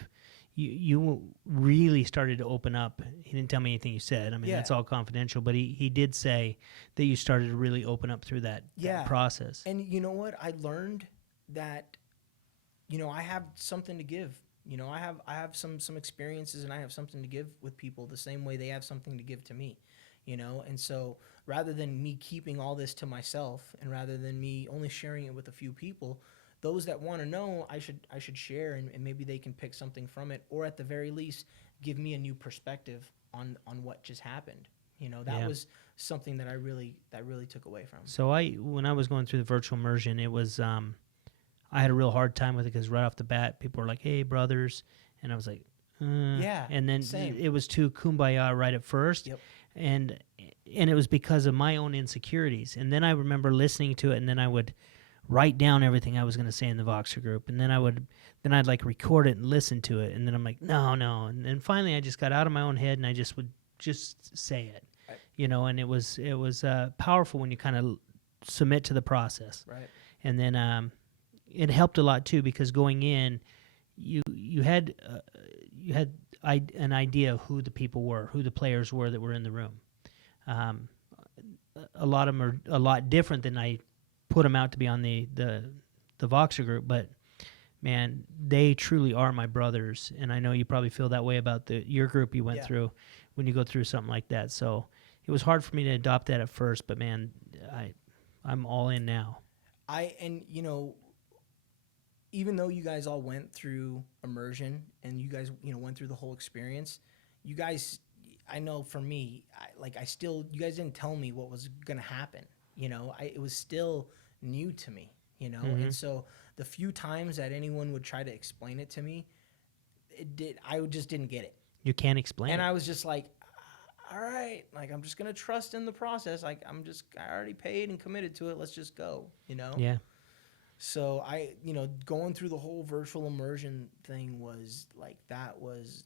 really started to open up. He didn't tell me anything you said. I mean, Yeah. that's all confidential. But he did say that you started to really open up through that process. And you know what? I learned that, I have something to give. I have some experiences, and I have something to give with people the same way they have something to give to me. And so rather than me keeping all this to myself, and rather than me only sharing it with a few people, those that want to know, I should share, and maybe they can pick something from it, or at the very least give me a new perspective on what just happened. That was something that I really took away from. So when I was going through the virtual immersion, it was I had a real hard time with it because right off the bat, people were like, "Hey, brothers," and I was like, Yeah, and then same. it was too kumbaya right at first. Yep. And it was because of my own insecurities. And then I remember listening to it, and then I would write down everything I was going to say in the Voxer group, and then I'd like record it and listen to it, and then I'm like, no, and then finally I just got out of my own head, and I just would just say it, Right. and it was powerful when you kind of submit to the process, Right. and then it helped a lot too, because going in, you had an idea of who the people were, who the players were that were in the room. A lot of them are a lot different than I put them out to be on the Voxer group, but man, they truly are my brothers, and I know you probably feel that way about your group you went through when you go through something like that. So it was hard for me to adopt that at first, but man, I'm all in now. Even though you guys all went through immersion and you guys, went through the whole experience, you guys, I know for me, you guys didn't tell me what was going to happen. It was still new to me, Mm-hmm. And so the few times that anyone would try to explain it to me, I just didn't get it. You can't explain And it. I was just like, all right, like, I'm just going to trust in the process. Like, I already paid and committed to it. Let's just go, Yeah. So going through the whole virtual immersion thing was like, that was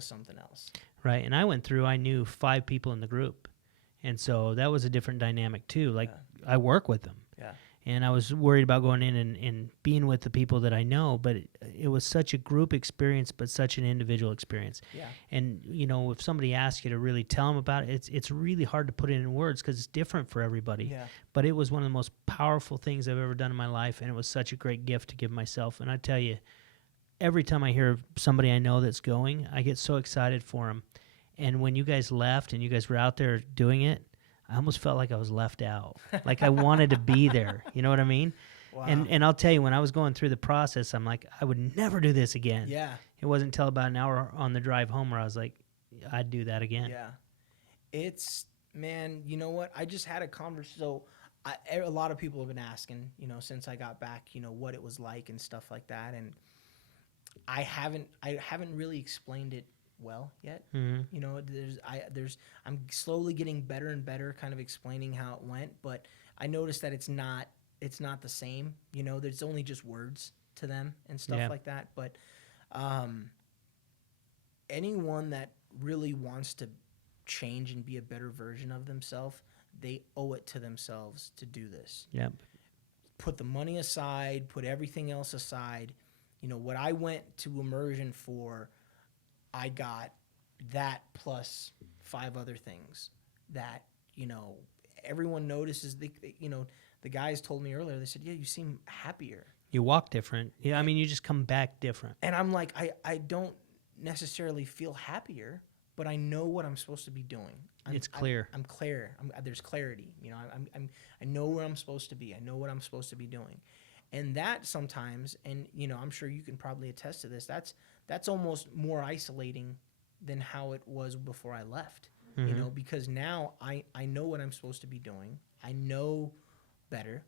something else. Right. And I knew 5 people in the group. And so that was a different dynamic too. Like I work with them. Yeah. And I was worried about going in and being with the people that I know, but it was such a group experience, but such an individual experience. Yeah. And, if somebody asks you to really tell them about it, it's really hard to put it in words because it's different for everybody. Yeah. But it was one of the most powerful things I've ever done in my life, and it was such a great gift to give myself. And I tell you, every time I hear of somebody I know that's going, I get so excited for them. And when you guys left and you guys were out there doing it, I almost felt like I was left out. Like I wanted to be there. You know what I mean? Wow. And I'll tell you, when I was going through the process, I'm like, I would never do this again. Yeah. It wasn't until about an hour on the drive home where I was like, I'd do that again. Yeah. Man, you know what? I just had a conversation. So a lot of people have been asking, since I got back, what it was like and stuff like that. And I haven't really explained it well yet. Mm-hmm. I'm slowly getting better and better kind of explaining how it went, but I noticed that it's not the same. There's only just words to them and stuff like that. But anyone that really wants to change and be a better version of themselves, they owe it to themselves to do this. Yep. Put the money aside, put everything else aside. What I went to immersion for, I got that plus 5 other things that, everyone notices. The guys told me earlier, they said, yeah, you seem happier. You walk different. Yeah, I mean, you just come back different. And I'm like, I don't necessarily feel happier, but I know what I'm supposed to be doing. It's clear. I'm clear. There's clarity. I know where I'm supposed to be. I know what I'm supposed to be doing. And that sometimes, and I'm sure you can probably attest to this, that's almost more isolating than how it was before I left. Because now I know what I'm supposed to be doing. I know better,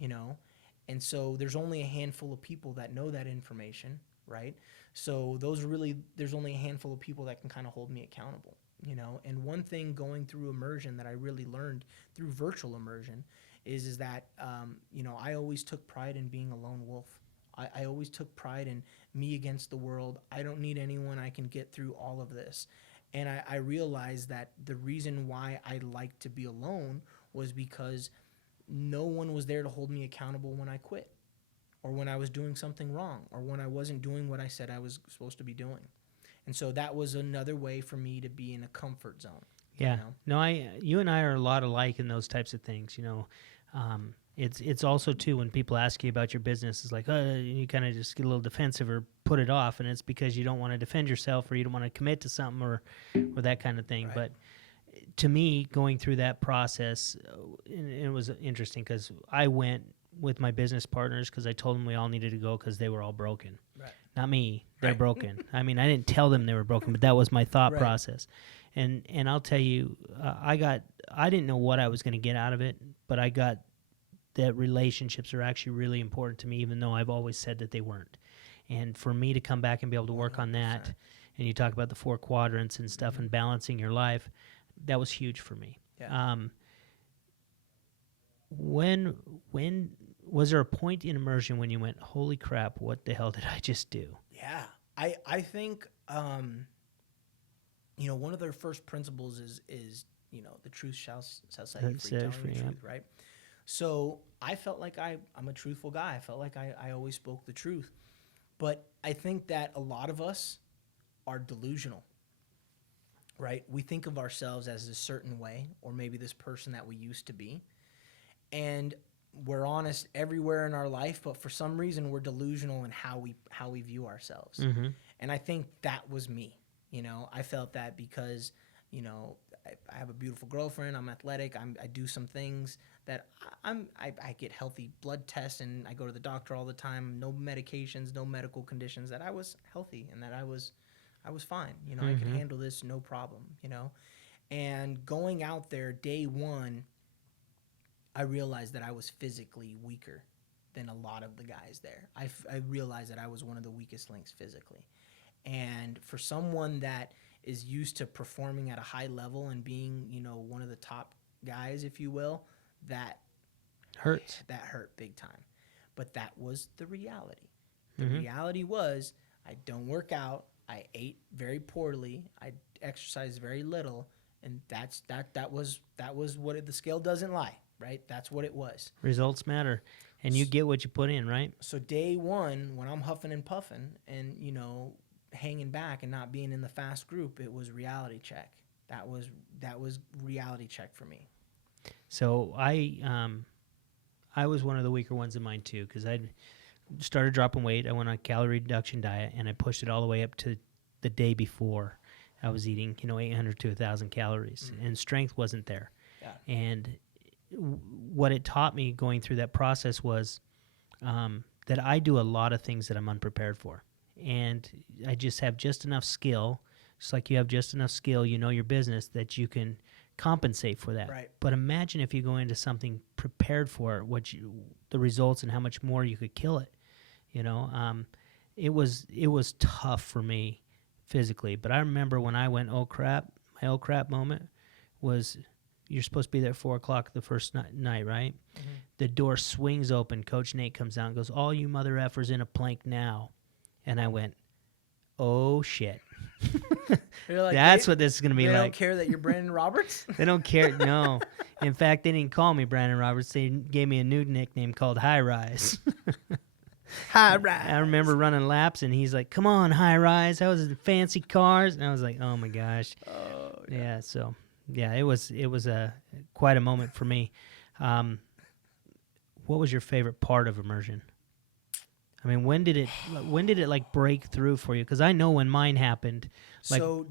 and so there's only a handful of people that know that information, right? So there's only a handful of people that can kind of hold me accountable, And one thing going through immersion that I really learned through virtual immersion is that, I always took pride in being a lone wolf. I always took pride in me against the world. I don't need anyone. I can get through all of this. And I realized that the reason why I liked to be alone was because no one was there to hold me accountable when I quit, or when I was doing something wrong, or when I wasn't doing what I said I was supposed to be doing. And so that was another way for me to be in a comfort zone. Yeah. No, you and I are a lot alike in those types of things. It's also too when people ask you about your business, it's like, you kind of just get a little defensive or put it off, and it's because you don't want to defend yourself or you don't want to commit to something or that kind of thing. Right. But to me, going through that process, it was interesting because I went with my business partners because I told them we all needed to go because they were all broken. Right. Not me. They're broken. I mean, I didn't tell them they were broken, but that was my thought process. And I'll tell you, I didn't know what I was going to get out of it, but I got that relationships are actually really important to me, even though I've always said that they weren't. And for me to come back and be able to work 100%. On that, and you talk about the 4 quadrants and stuff and balancing your life, that was huge for me. Yeah. When was there a point in immersion when you went, holy crap, what the hell did I just do? Yeah. I think, one of their first principles is the truth shall set you free, telling the truth, right? So I felt like I'm a truthful guy. I felt like I always spoke the truth. But I think that a lot of us are delusional, right? We think of ourselves as a certain way, or maybe this person that we used to be. And we're honest everywhere in our life, but for some reason we're delusional in how we view ourselves. Mm-hmm. And I think that was me. I felt that because, I have a beautiful girlfriend, I'm athletic, I do some things that I get healthy blood tests, and I go to the doctor all the time, no medications, no medical conditions, that I was healthy and that I was fine. Mm-hmm. I could handle this, no problem, And going out there day one, I realized that I was physically weaker than a lot of the guys there. I realized that I was one of the weakest links physically. And for someone that is used to performing at a high level and being, one of the top guys, if you will, that hurts. That hurt big time. But that was the reality. The reality was I don't work out. I ate very poorly. I exercised very little. And that was what the scale doesn't lie. Right? That's what it was. Results matter. And you get what you put in, right? So day one, when I'm huffing and puffing and, hanging back and not being in the fast group, it was reality check. That was reality check for me. So I was one of the weaker ones in mine too, because I started dropping weight. I went on a calorie reduction diet, and I pushed it all the way up to the day before. I was eating, 800 to 1,000 calories, and strength wasn't there. Yeah. And what it taught me going through that process was that I do a lot of things that I'm unprepared for. And I just have just enough skill, just like you have just enough skill, your business, that you can compensate for that. Right. But imagine if you go into something prepared for it, the results and how much more you could kill it. It was tough for me physically. But I remember when I went, oh crap, my oh crap moment was, you're supposed to be there at 4 o'clock the first night, right? Mm-hmm. The door swings open. Coach Nate comes out and goes, all you mother effers in a plank now. And I went, oh, shit. Like, that's what this is going to be like. They don't care that you're Brandon Roberts? They don't care, no. In fact, they didn't call me Brandon Roberts. They gave me a new nickname called High Rise. High Rise. I remember running laps, and he's like, come on, High Rise. I was in fancy cars. And I was like, oh, my gosh. Oh, yeah. So, yeah, it was quite a moment for me. What was your favorite part of immersion? I mean, when did it like break through for you? Because I know when mine happened. Like, so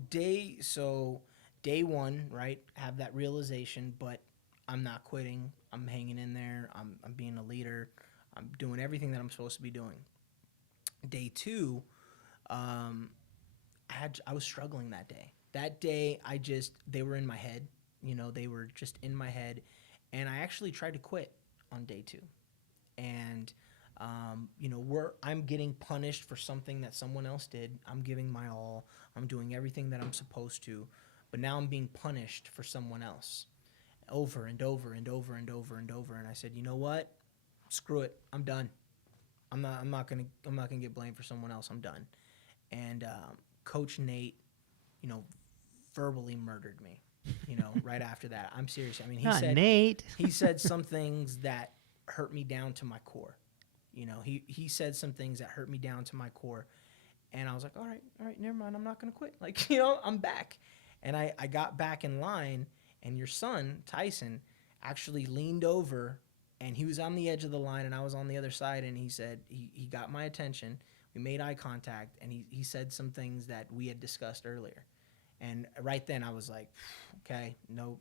day one, right? Have that realization, but I'm not quitting. I'm hanging in there. I'm being a leader. I'm doing everything that I'm supposed to be doing. Day 2, I was struggling that day. That day, they were in my head. They were just in my head, and I actually tried to quit on day 2. And I'm getting punished for something that someone else did. I'm giving my all. I'm doing everything that I'm supposed to, but now I'm being punished for someone else, over and over and over and over and over. And I said, you know what? Screw it. I'm done. I'm not gonna get blamed for someone else. I'm done. And Coach Nate, verbally murdered me. Right after that. I'm serious. I mean, Nate. He said some things that hurt me down to my core. He said some things that hurt me down to my core, and I was like, all right, never mind. I'm not gonna quit. Like, I'm back, and I got back in line, and your son Tyson actually leaned over, and he was on the edge of the line, and I was on the other side, and he said he got my attention. We made eye contact, and he said some things that we had discussed earlier. And right then I was like, okay, no,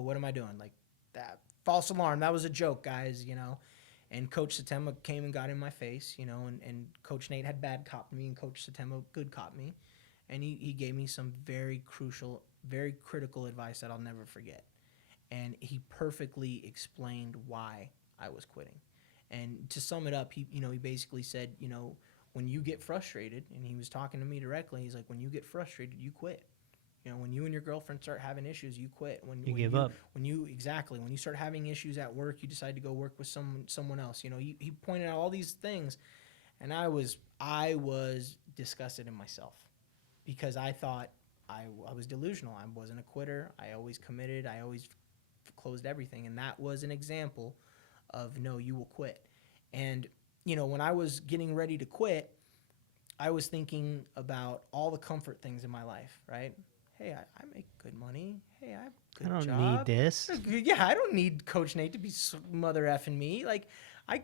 what am I doing? Like, that false alarm. That was a joke, guys, And Coach Satema came and got in my face, and Coach Nate had bad copped me, and Coach Satema good copped me. And he gave me some very crucial, very critical advice that I'll never forget. And he perfectly explained why I was quitting. And to sum it up, he basically said, when you get frustrated, and he was talking to me directly, he's like, when you get frustrated, you quit. When you and your girlfriend start having issues, you quit. When you give up. When you start having issues at work, you decide to go work with someone else. He pointed out all these things, and I was disgusted in myself, because I thought I was delusional. I wasn't a quitter. I always committed. I always closed everything, and that was an example of, no, you will quit. And when I was getting ready to quit, I was thinking about all the comfort things in my life, right? Hey, I make good money. Hey, I have a good job. I don't need this. Yeah, I don't need Coach Nate to be mother effing me. Like, I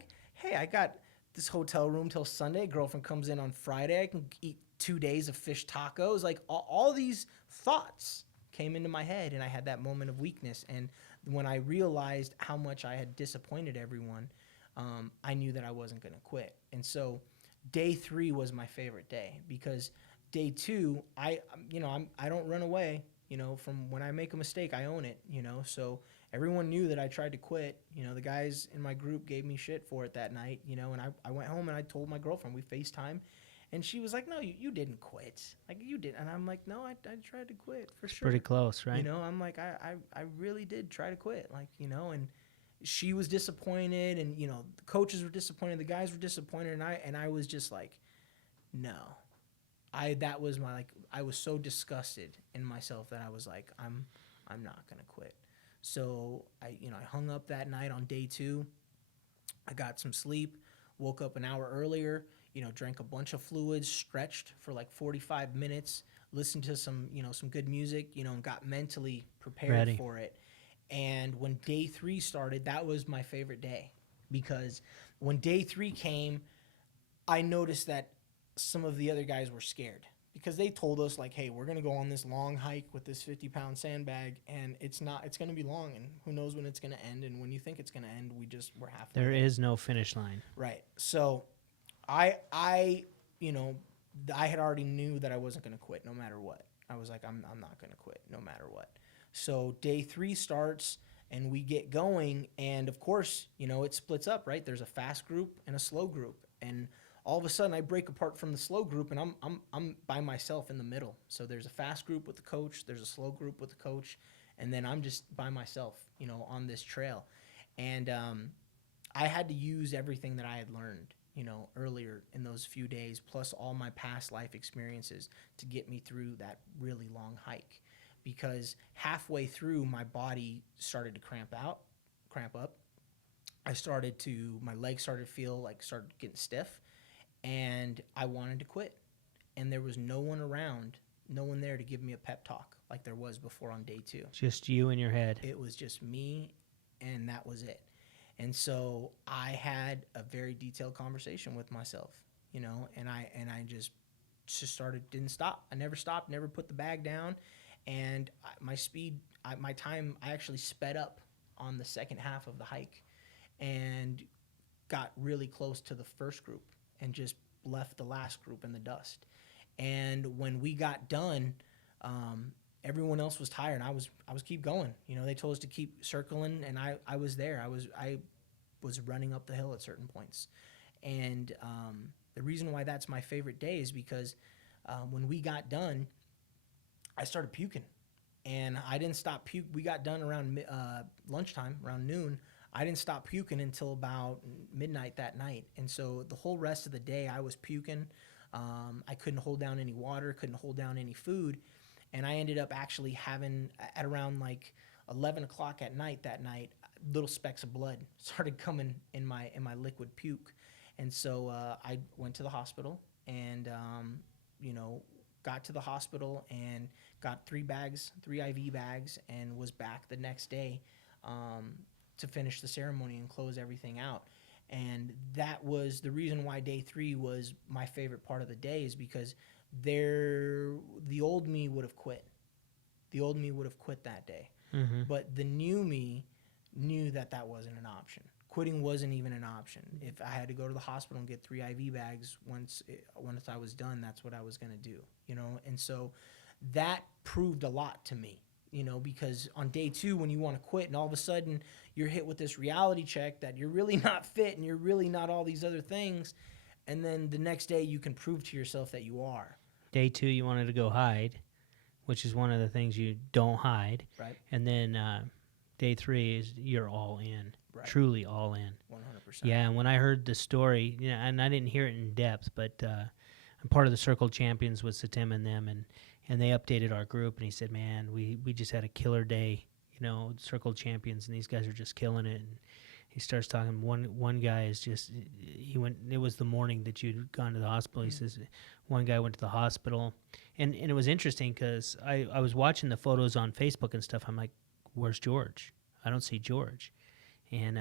got this hotel room till Sunday. Girlfriend comes in on Friday. I can eat 2 days of fish tacos. Like, all these thoughts came into my head, and I had that moment of weakness. And when I realized how much I had disappointed everyone, I knew that I wasn't going to quit. And so day 3 was my favorite day, because day 2, I don't run away. From when I make a mistake, I own it. So everyone knew that I tried to quit. The guys in my group gave me shit for it that night. And I went home and I told my girlfriend. We FaceTime, and she was like, "No, you didn't quit. Like, you did." And I'm like, "No, I tried to quit for sure." Pretty close, right? I'm like, I really did try to quit. Like, and she was disappointed, and the coaches were disappointed, the guys were disappointed, and I was just like, no. I was so disgusted in myself that I was like, I'm not gonna quit. So I hung up that night on day 2. I got some sleep, woke up an hour earlier, drank a bunch of fluids, stretched for like 45 minutes, listened to some good music, and got mentally prepared for it. And when day 3 started, that was my favorite day, because when day 3 came, I noticed that some of the other guys were scared, because they told us, like, hey, we're going to go on this long hike with this 50-pound sandbag, and it's going to be long, and who knows when it's going to end. And when you think it's going to end, we're halfway. There is no finish line. Right. So I had already knew that I wasn't going to quit no matter what. I was like, I'm not going to quit no matter what. So day 3 starts, and we get going, and of course, it splits up, right? There's a fast group and a slow group, and all of a sudden I break apart from the slow group, and I'm by myself in the middle. So there's a fast group with the coach, there's a slow group with the coach, and then I'm just by myself, on this trail. And I had to use everything that I had learned, earlier in those few days, plus all my past life experiences, to get me through that really long hike. Because halfway through, my body started to cramp up. My legs started getting stiff, and I wanted to quit. And there was no one around, no one there to give me a pep talk like there was before on day 2. Just you in your head. It was just me, and that was it. And so I had a very detailed conversation with myself, and I just started, didn't stop. I never stopped, never put the bag down. And my time, I actually sped up on the second half of the hike. And got really close to the first group and just left the last group in the dust. And when we got done, everyone else was tired. I was keep going. You know, they told us to keep circling, and I was there. I was running up the hill at certain points. And the reason why that's my favorite day is because when we got done, I started puking. And I didn't stop puke. We got done around lunchtime, around noon. I didn't stop puking until about midnight that night. And so the whole rest of the day, I was puking. I couldn't hold down any water, couldn't hold down any food. And I ended up actually having, at around like 11 o'clock at night that night, little specks of blood started coming in my liquid puke. And so I went to the hospital and, got to the hospital and got 3 IV bags, and was back the next day to finish the ceremony and close everything out. And that was the reason why day 3 was my favorite part of the day, is because the old me would have quit. The old me would have quit that day. Mm-hmm. But the new me knew that wasn't an option. Quitting wasn't even an option. If I had to go to the hospital and get 3 IV bags once I was done, that's what I was going to do, And so that proved a lot to me, because on day 2, when you want to quit and all of a sudden you're hit with this reality check that you're really not fit and you're really not all these other things, and then the next day you can prove to yourself that you are. Day 2, you wanted to go hide, which is one of the things you don't hide. Right. And then day 3 is you're all in. Right. Truly all in. 100%. Yeah, and when I heard the story, and I didn't hear it in depth, but I'm part of the Circle Champions with Satim and them, and they updated our group, and he said, man, we just had a killer day, Circle Champions, and these guys are just killing it. And he starts talking, one guy is just, it was the morning that you'd gone to the hospital. He says one guy went to the hospital, and it was interesting because I was watching the photos on Facebook and stuff. I'm like, where's George? I don't see George. And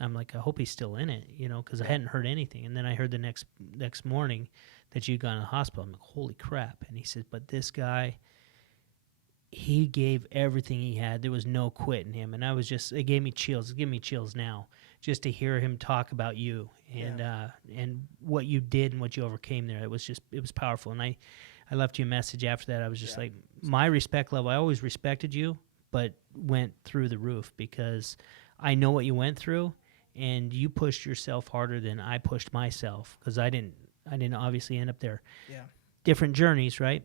I'm like, I hope he's still in it, because I hadn't heard anything. And then I heard the next morning that you'd gone to the hospital. I'm like, holy crap. And he said, but this guy, he gave everything he had. There was no quit in him. And it gave me chills. It's giving me chills now just to hear him talk about you and what you did and what you overcame there. It was powerful. And I left you a message after that. I was just like, my respect level, I always respected you, but went through the roof because I know what you went through, and you pushed yourself harder than I pushed myself because I didn't obviously end up there. Yeah. Different journeys, right?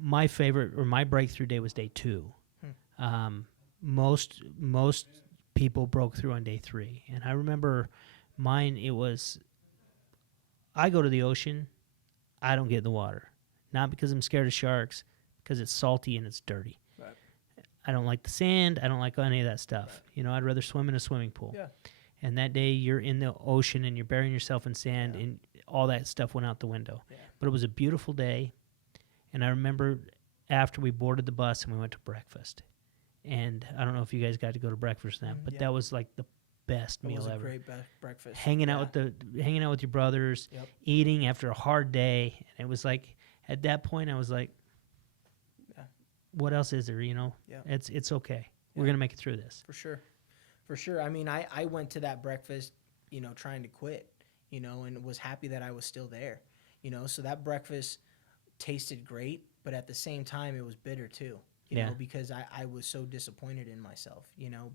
My favorite or my breakthrough day was day 2. Most people broke through on day 3, and I remember mine. It was I go to the ocean, I don't get in the water, not because I'm scared of sharks, because it's salty and it's dirty. Right. I don't like the sand. I don't like any of that stuff. Right. I'd rather swim in a swimming pool. Yeah. And that day you're in the ocean and you're burying yourself in sand, and all that stuff went out the window. Yeah. But it was a beautiful day. And I remember after we boarded the bus and we went to breakfast. And I don't know if you guys got to go to breakfast then, but that was like the best meal ever. It was a great breakfast. Hanging out with your brothers, eating after a hard day. And it was like, at that point I was like, what else is there, Yeah. It's okay. We're going to make it through this. For sure. I mean, I went to that breakfast, trying to quit, and was happy that I was still there, so that breakfast tasted great, but at the same time it was bitter too, because I was so disappointed in myself,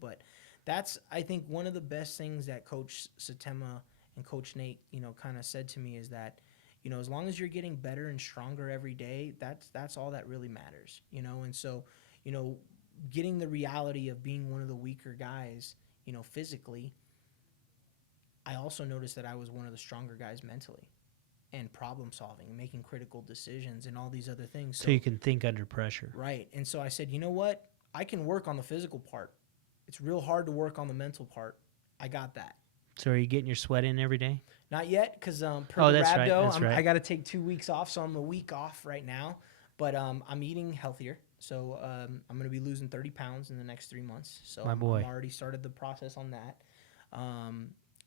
but that's, I think, one of the best things that Coach Satema and Coach Nate, kind of said to me is that, as long as you're getting better and stronger every day, that's all that really matters, and so, getting the reality of being one of the weaker guys, physically, I also noticed that I was one of the stronger guys mentally and problem solving and making critical decisions and all these other things. So you can think under pressure. Right. And so I said, you know what? I can work on the physical part. It's real hard to work on the mental part. I got that. So are you getting your sweat in every day? Not yet, because the that's rhabdo, right. I got to take 2 weeks off, so I'm a week off right now. But I'm eating healthier. So I'm going to be losing 30 pounds in the next 3 months. So My boy. I've already started the process on that.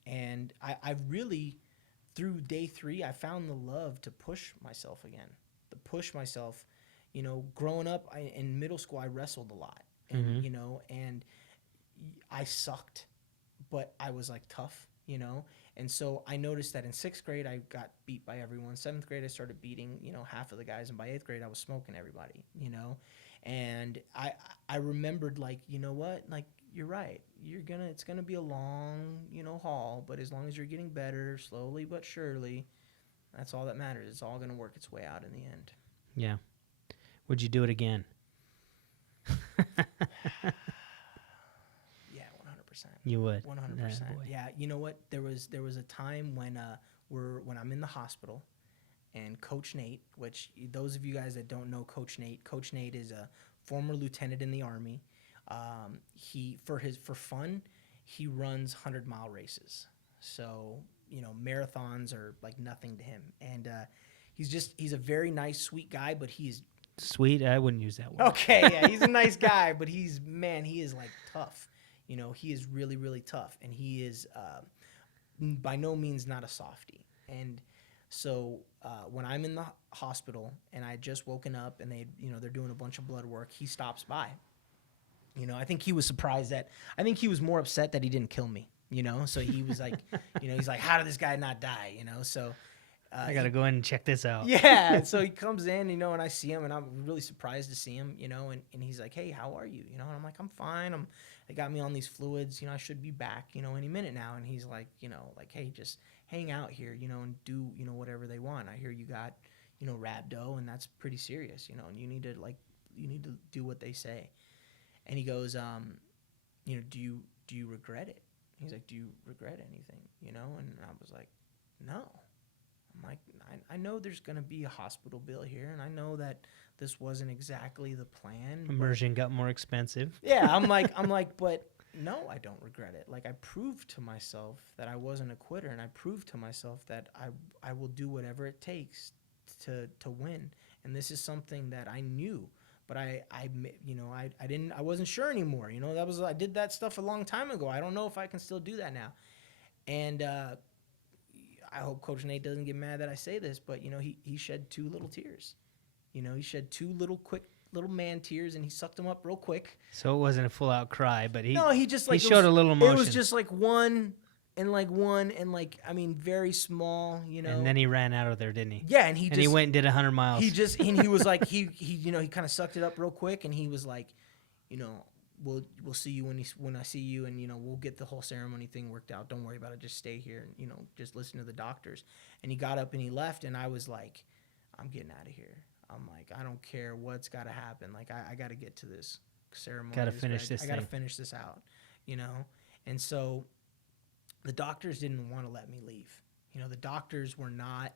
And I've really, through day 3, I found the love to push myself again. To push myself. Growing up in middle school, I wrestled a lot. And, and I sucked. but I was like tough, you know? And so I noticed that in 6th grade, I got beat by everyone. 7th grade, I started beating, you know, half of the guys. And by 8th grade, I was smoking everybody, you know? And I remembered, like, you know what? Like, you're right. It's gonna be a long, you know, haul, but as long as you're getting better, slowly but surely, that's all that matters. It's all gonna work its way out in the end. Yeah. Would you do it again? Yeah, 100%. You would. 100%. Boy. Yeah, you know what? There was a time when when I'm in the hospital, and Coach Nate, which those of you guys that don't know Coach Nate is a former lieutenant in the Army. He for fun, he runs 100-mile races. So, you know, marathons are like nothing to him. And he's a very nice, sweet guy, but he's Sweet? I wouldn't use that word. okay. Yeah, he's a nice guy, but he is like tough. You know, he is really, really tough, and he is by no means not a softie. And so when I'm in the hospital and I had just woken up and they're doing a bunch of blood work, he stops by. You know, I think he was surprised I think he was more upset that he didn't kill me, you know? So he was like, you know, he's like, how did this guy not die, you know? So I got to go in and check this out. yeah. So he comes in, you know, and I see him, and I'm really surprised to see him, you know, and he's like, hey, how are you? You know, and I'm like, I'm fine. They got me on these fluids, you know, I should be back, you know, any minute now. And he's like, you know, like, hey, just hang out here, you know, and do, you know, whatever they want. I hear you got, you know, rhabdo, and that's pretty serious, you know, and you need to do what they say. And he goes, you know, do you regret it? He's like, do you regret anything? You know? And I was like, no. I'm like, I know there's going to be a hospital bill here, and I know that this wasn't exactly the plan. Immersion got more expensive. Yeah, I'm like, but no, I don't regret it. Like, I proved to myself that I wasn't a quitter, and I proved to myself that I will do whatever it takes to win. And this is something that I knew, but I wasn't sure anymore. You know, I did that stuff a long time ago. I don't know if I can still do that now. And I hope Coach Nate doesn't get mad that I say this, but, you know, he shed 2 little tears. You know, he shed 2 quick little man tears, and he sucked them up real quick. So it wasn't a full-out cry, but he just like he showed a little emotion. It was just like one, I mean, very small, you know. And then he ran out of there, didn't he? Yeah, and he went and did 100 miles. He was like, he you know, he kind of sucked it up real quick, and he was like, you know, we'll see you when I see you, and, you know, we'll get the whole ceremony thing worked out. Don't worry about it. Just stay here and, you know, just listen to the doctors. And he got up and he left, and I was like, I'm getting out of here. I'm like, I don't care what's got to happen. Like, I got to get to this ceremony. Got to finish this I got to finish this out, you know? And so the doctors didn't want to let me leave. You know, the doctors were not,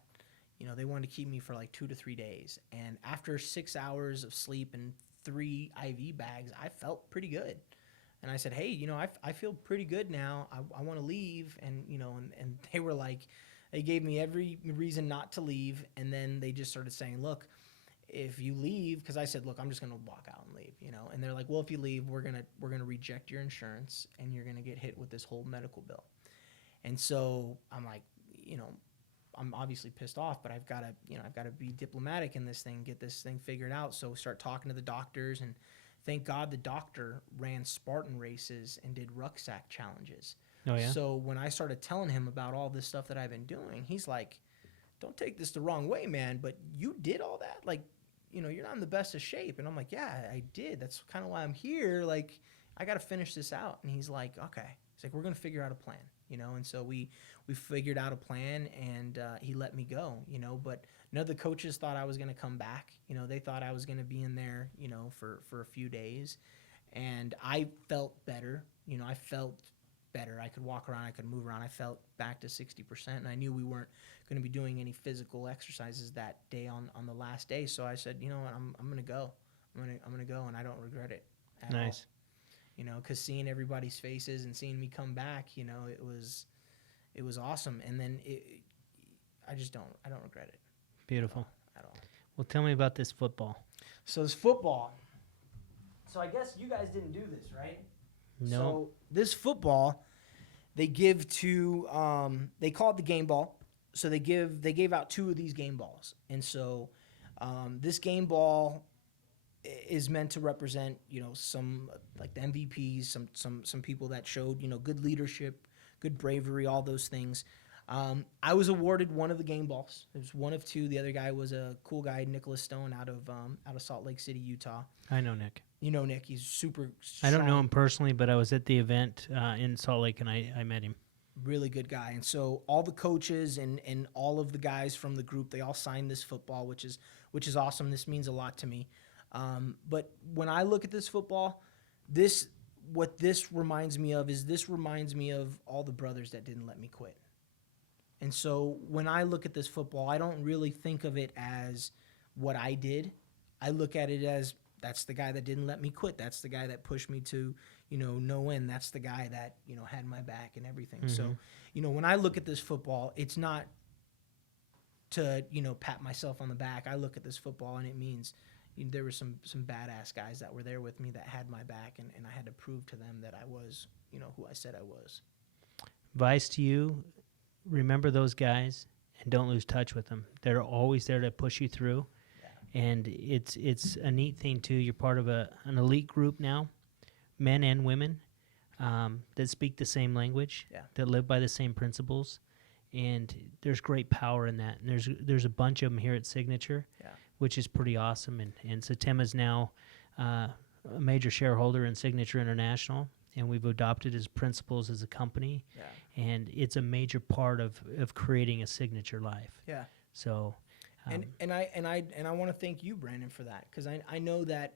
you know, they wanted to keep me for like 2 to 3 days. And after 6 hours of sleep and 3 IV bags, I felt pretty good. And I said, hey, you know, I feel pretty good now. I want to leave. And, you know, and they were like, they gave me every reason not to leave. And then they just started saying, look, if you leave, because I said, look, I'm just going to walk out and leave, you know. And they're like, well, if you leave, we're going to reject your insurance, and you're going to get hit with this whole medical bill. And so I'm like, you know, I'm obviously pissed off, but I've got to be diplomatic in this thing, get this thing figured out. So start talking to the doctors, and thank God the doctor ran Spartan races and did rucksack challenges. Oh, yeah? So when I started telling him about all this stuff that I've been doing, he's like, don't take this the wrong way, man, but you did all that? Like, you know, you're not in the best of shape. And I'm like, yeah, I did. That's kind of why I'm here. Like, I got to finish this out. And he's like, okay. He's like, we're going to figure out a plan. You know, and so we figured out a plan, and he let me go, you know. But none of the coaches thought I was going to come back. You know, they thought I was going to be in there, you know, for a few days. And I felt better. You know, I felt better. I could walk around. I could move around. I felt back to 60%. And I knew we weren't going to be doing any physical exercises that day on the last day. So I said, you know what, I'm going to go. I'm going to go, and I don't regret it at all. Nice. You know, because seeing everybody's faces and seeing me come back, you know, it was awesome. And then I don't regret it. Beautiful. At all. Well, tell me about this football. So this football. So I guess you guys didn't do this, right? No. So this football, they give to, they call it the game ball. So they gave out 2 of these game balls. And so this game ball, is meant to represent, some like the MVPs, some people that showed, good leadership, good bravery, all those things. I was awarded one of the game balls. It was one of two. The other guy was a cool guy, Nicholas Stone, out of Salt Lake City, Utah. I know Nick. You know Nick. He's super strong. I don't know him personally, but I was at the event in Salt Lake, and I met him. Really good guy. And so all the coaches and all of the guys from the group, they all signed this football, which is awesome. This means a lot to me. But when I look at this football, what this reminds me of all the brothers that didn't let me quit. And so when I look at this football, I don't really think of it as what I did. I look at it as, that's the guy that didn't let me quit. That's the guy that pushed me to, no end. That's the guy that, had my back and everything. So, when I look at this football, it's not to, pat myself on the back. I look at this football and it means there were some badass guys that were there with me that had my back, and I had to prove to them that I was, who I said I was. Advice to you, remember those guys and don't lose touch with them. They're always there to push you through. And it's a neat thing, too. You're part of an elite group now, men and women, that speak the same language, that live by the same principles. And there's great power in that. And there's a bunch of them here at Signature, which is pretty awesome. And Satema's now a major shareholder in Signature International, and we've adopted his principles as a company. And it's a major part of creating a signature life. So... And I want to thank you, Brandon, for that, because I know that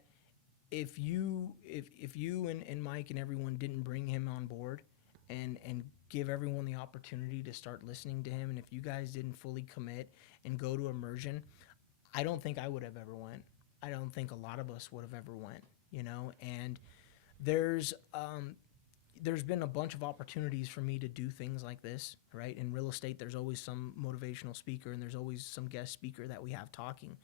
if you and Mike and everyone didn't bring him on board and give everyone the opportunity to start listening to him, and if you guys didn't fully commit and go to immersion, I don't think I would have ever went. I don't think a lot of us would have ever went. And there's been a bunch of opportunities for me to do things like this, right? In real estate, there's always some motivational speaker and there's always some guest speaker that we have talking.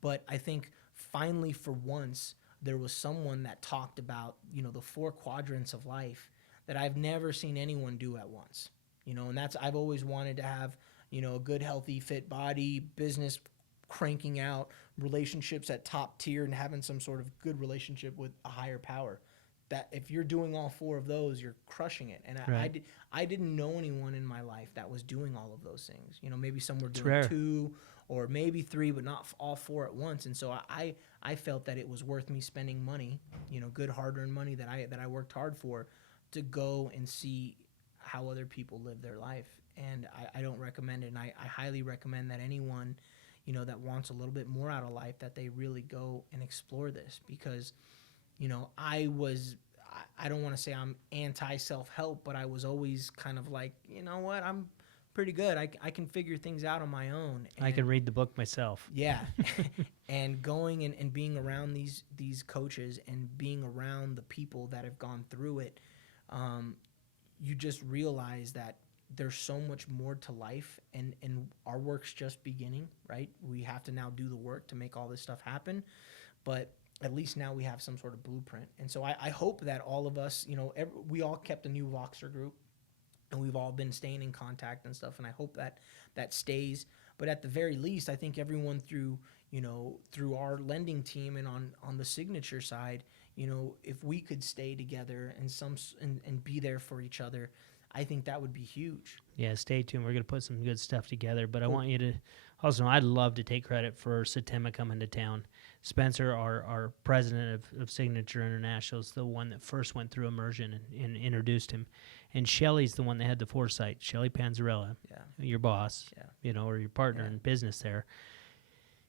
But I think finally, for once, there was someone that talked about, the 4 quadrants of life that I've never seen anyone do at once. And that's, I've always wanted to have, a good, healthy, fit body, business cranking out, relationships at top tier, and having some sort of good relationship with a higher power. That if you're doing all 4 of those, you're crushing it. And I didn't know anyone in my life that was doing all of those things. Maybe some were doing 2 or maybe 3, but not all 4 at once. And so I felt that it was worth me spending money, good hard-earned money that I worked hard for, to go and see how other people live their life. And I don't recommend it. And I highly recommend that anyone, that wants a little bit more out of life, that they really go and explore this, because I don't want to say I'm anti-self-help, but I was always kind of like, what, I'm pretty good. I can figure things out on my own. And, I can read the book myself. Yeah. And going and being around these coaches and being around the people that have gone through it, you just realize that there's so much more to life, and our work's just beginning, right? We have to now do the work to make all this stuff happen. But at least now we have some sort of blueprint. And so I hope that all of us, we all kept a new Voxer group, and we've all been staying in contact and stuff. And I hope that stays. But at the very least, I think everyone through our lending team and on the Signature side, if we could stay together and be there for each other, I think that would be huge. Yeah, stay tuned. We're going to put some good stuff together. But I want you to also know, I'd love to take credit for Satema coming to town. Spencer, our president of Signature International, is the one that first went through immersion and introduced him. And Shelly's the one that had the foresight. Shelly Panzarella, your boss, or your partner in business there.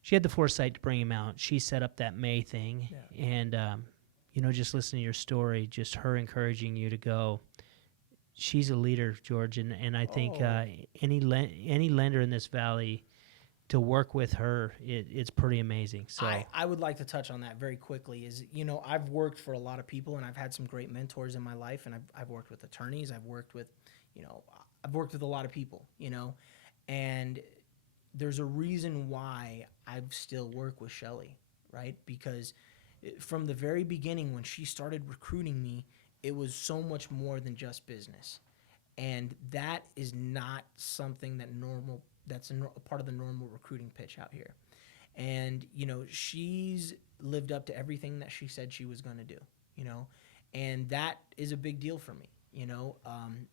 She had the foresight to bring him out. She set up that May thing. And, just listening to your story, just her encouraging you to go. She's a leader, George, and I think any lender in this valley, to work with her, it's pretty amazing. So I would like to touch on that very quickly. I've worked for a lot of people, and I've had some great mentors in my life, and I've worked with attorneys, I've worked with a lot of people, and there's a reason why I still work with Shelly, right? Because from the very beginning, when she started recruiting me, it was so much more than just business. And that is not something that's a part of the normal recruiting pitch out here. And, you know, she's lived up to everything that she said she was going to do, you know, and that is a big deal for me, you know.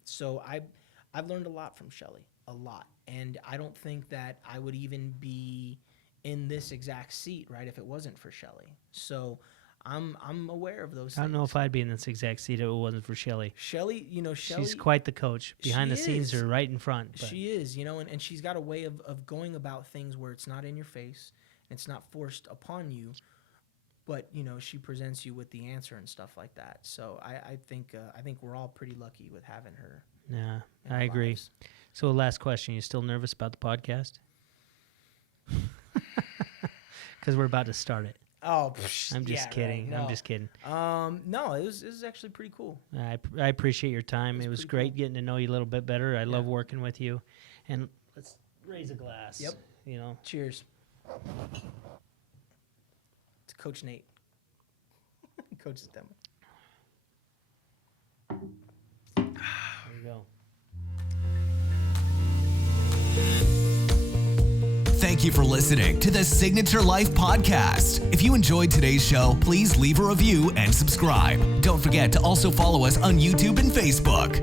So I've learned a lot from Shelly, a lot. And I don't think that I would even be in this exact seat, right, if it wasn't for Shelly. So I'm aware of those things. I don't know if I'd be in this exact seat if it wasn't for Shelly. Shelly, you know, She's quite the coach. Behind the scenes or right in front. But. She is, you know, and she's got a way of going about things where it's not in your face, it's not forced upon you, but, you know, she presents you with the answer and stuff like that. So I think we're all pretty lucky with having her. Yeah, I agree. Lives. So last question, you still nervous about the podcast? Because we're about to start it. Oh, I'm just kidding. Right, no. I'm just kidding. No, it was actually pretty cool. I appreciate your time. It was great getting to know you a little bit better. I love working with you. And let's raise a glass. Yep. You know. Cheers. To Coach Nate. Coach Stem. There you go. Thank you for listening to the Signature Life Podcast. If you enjoyed today's show, please leave a review and subscribe. Don't forget to also follow us on YouTube and Facebook.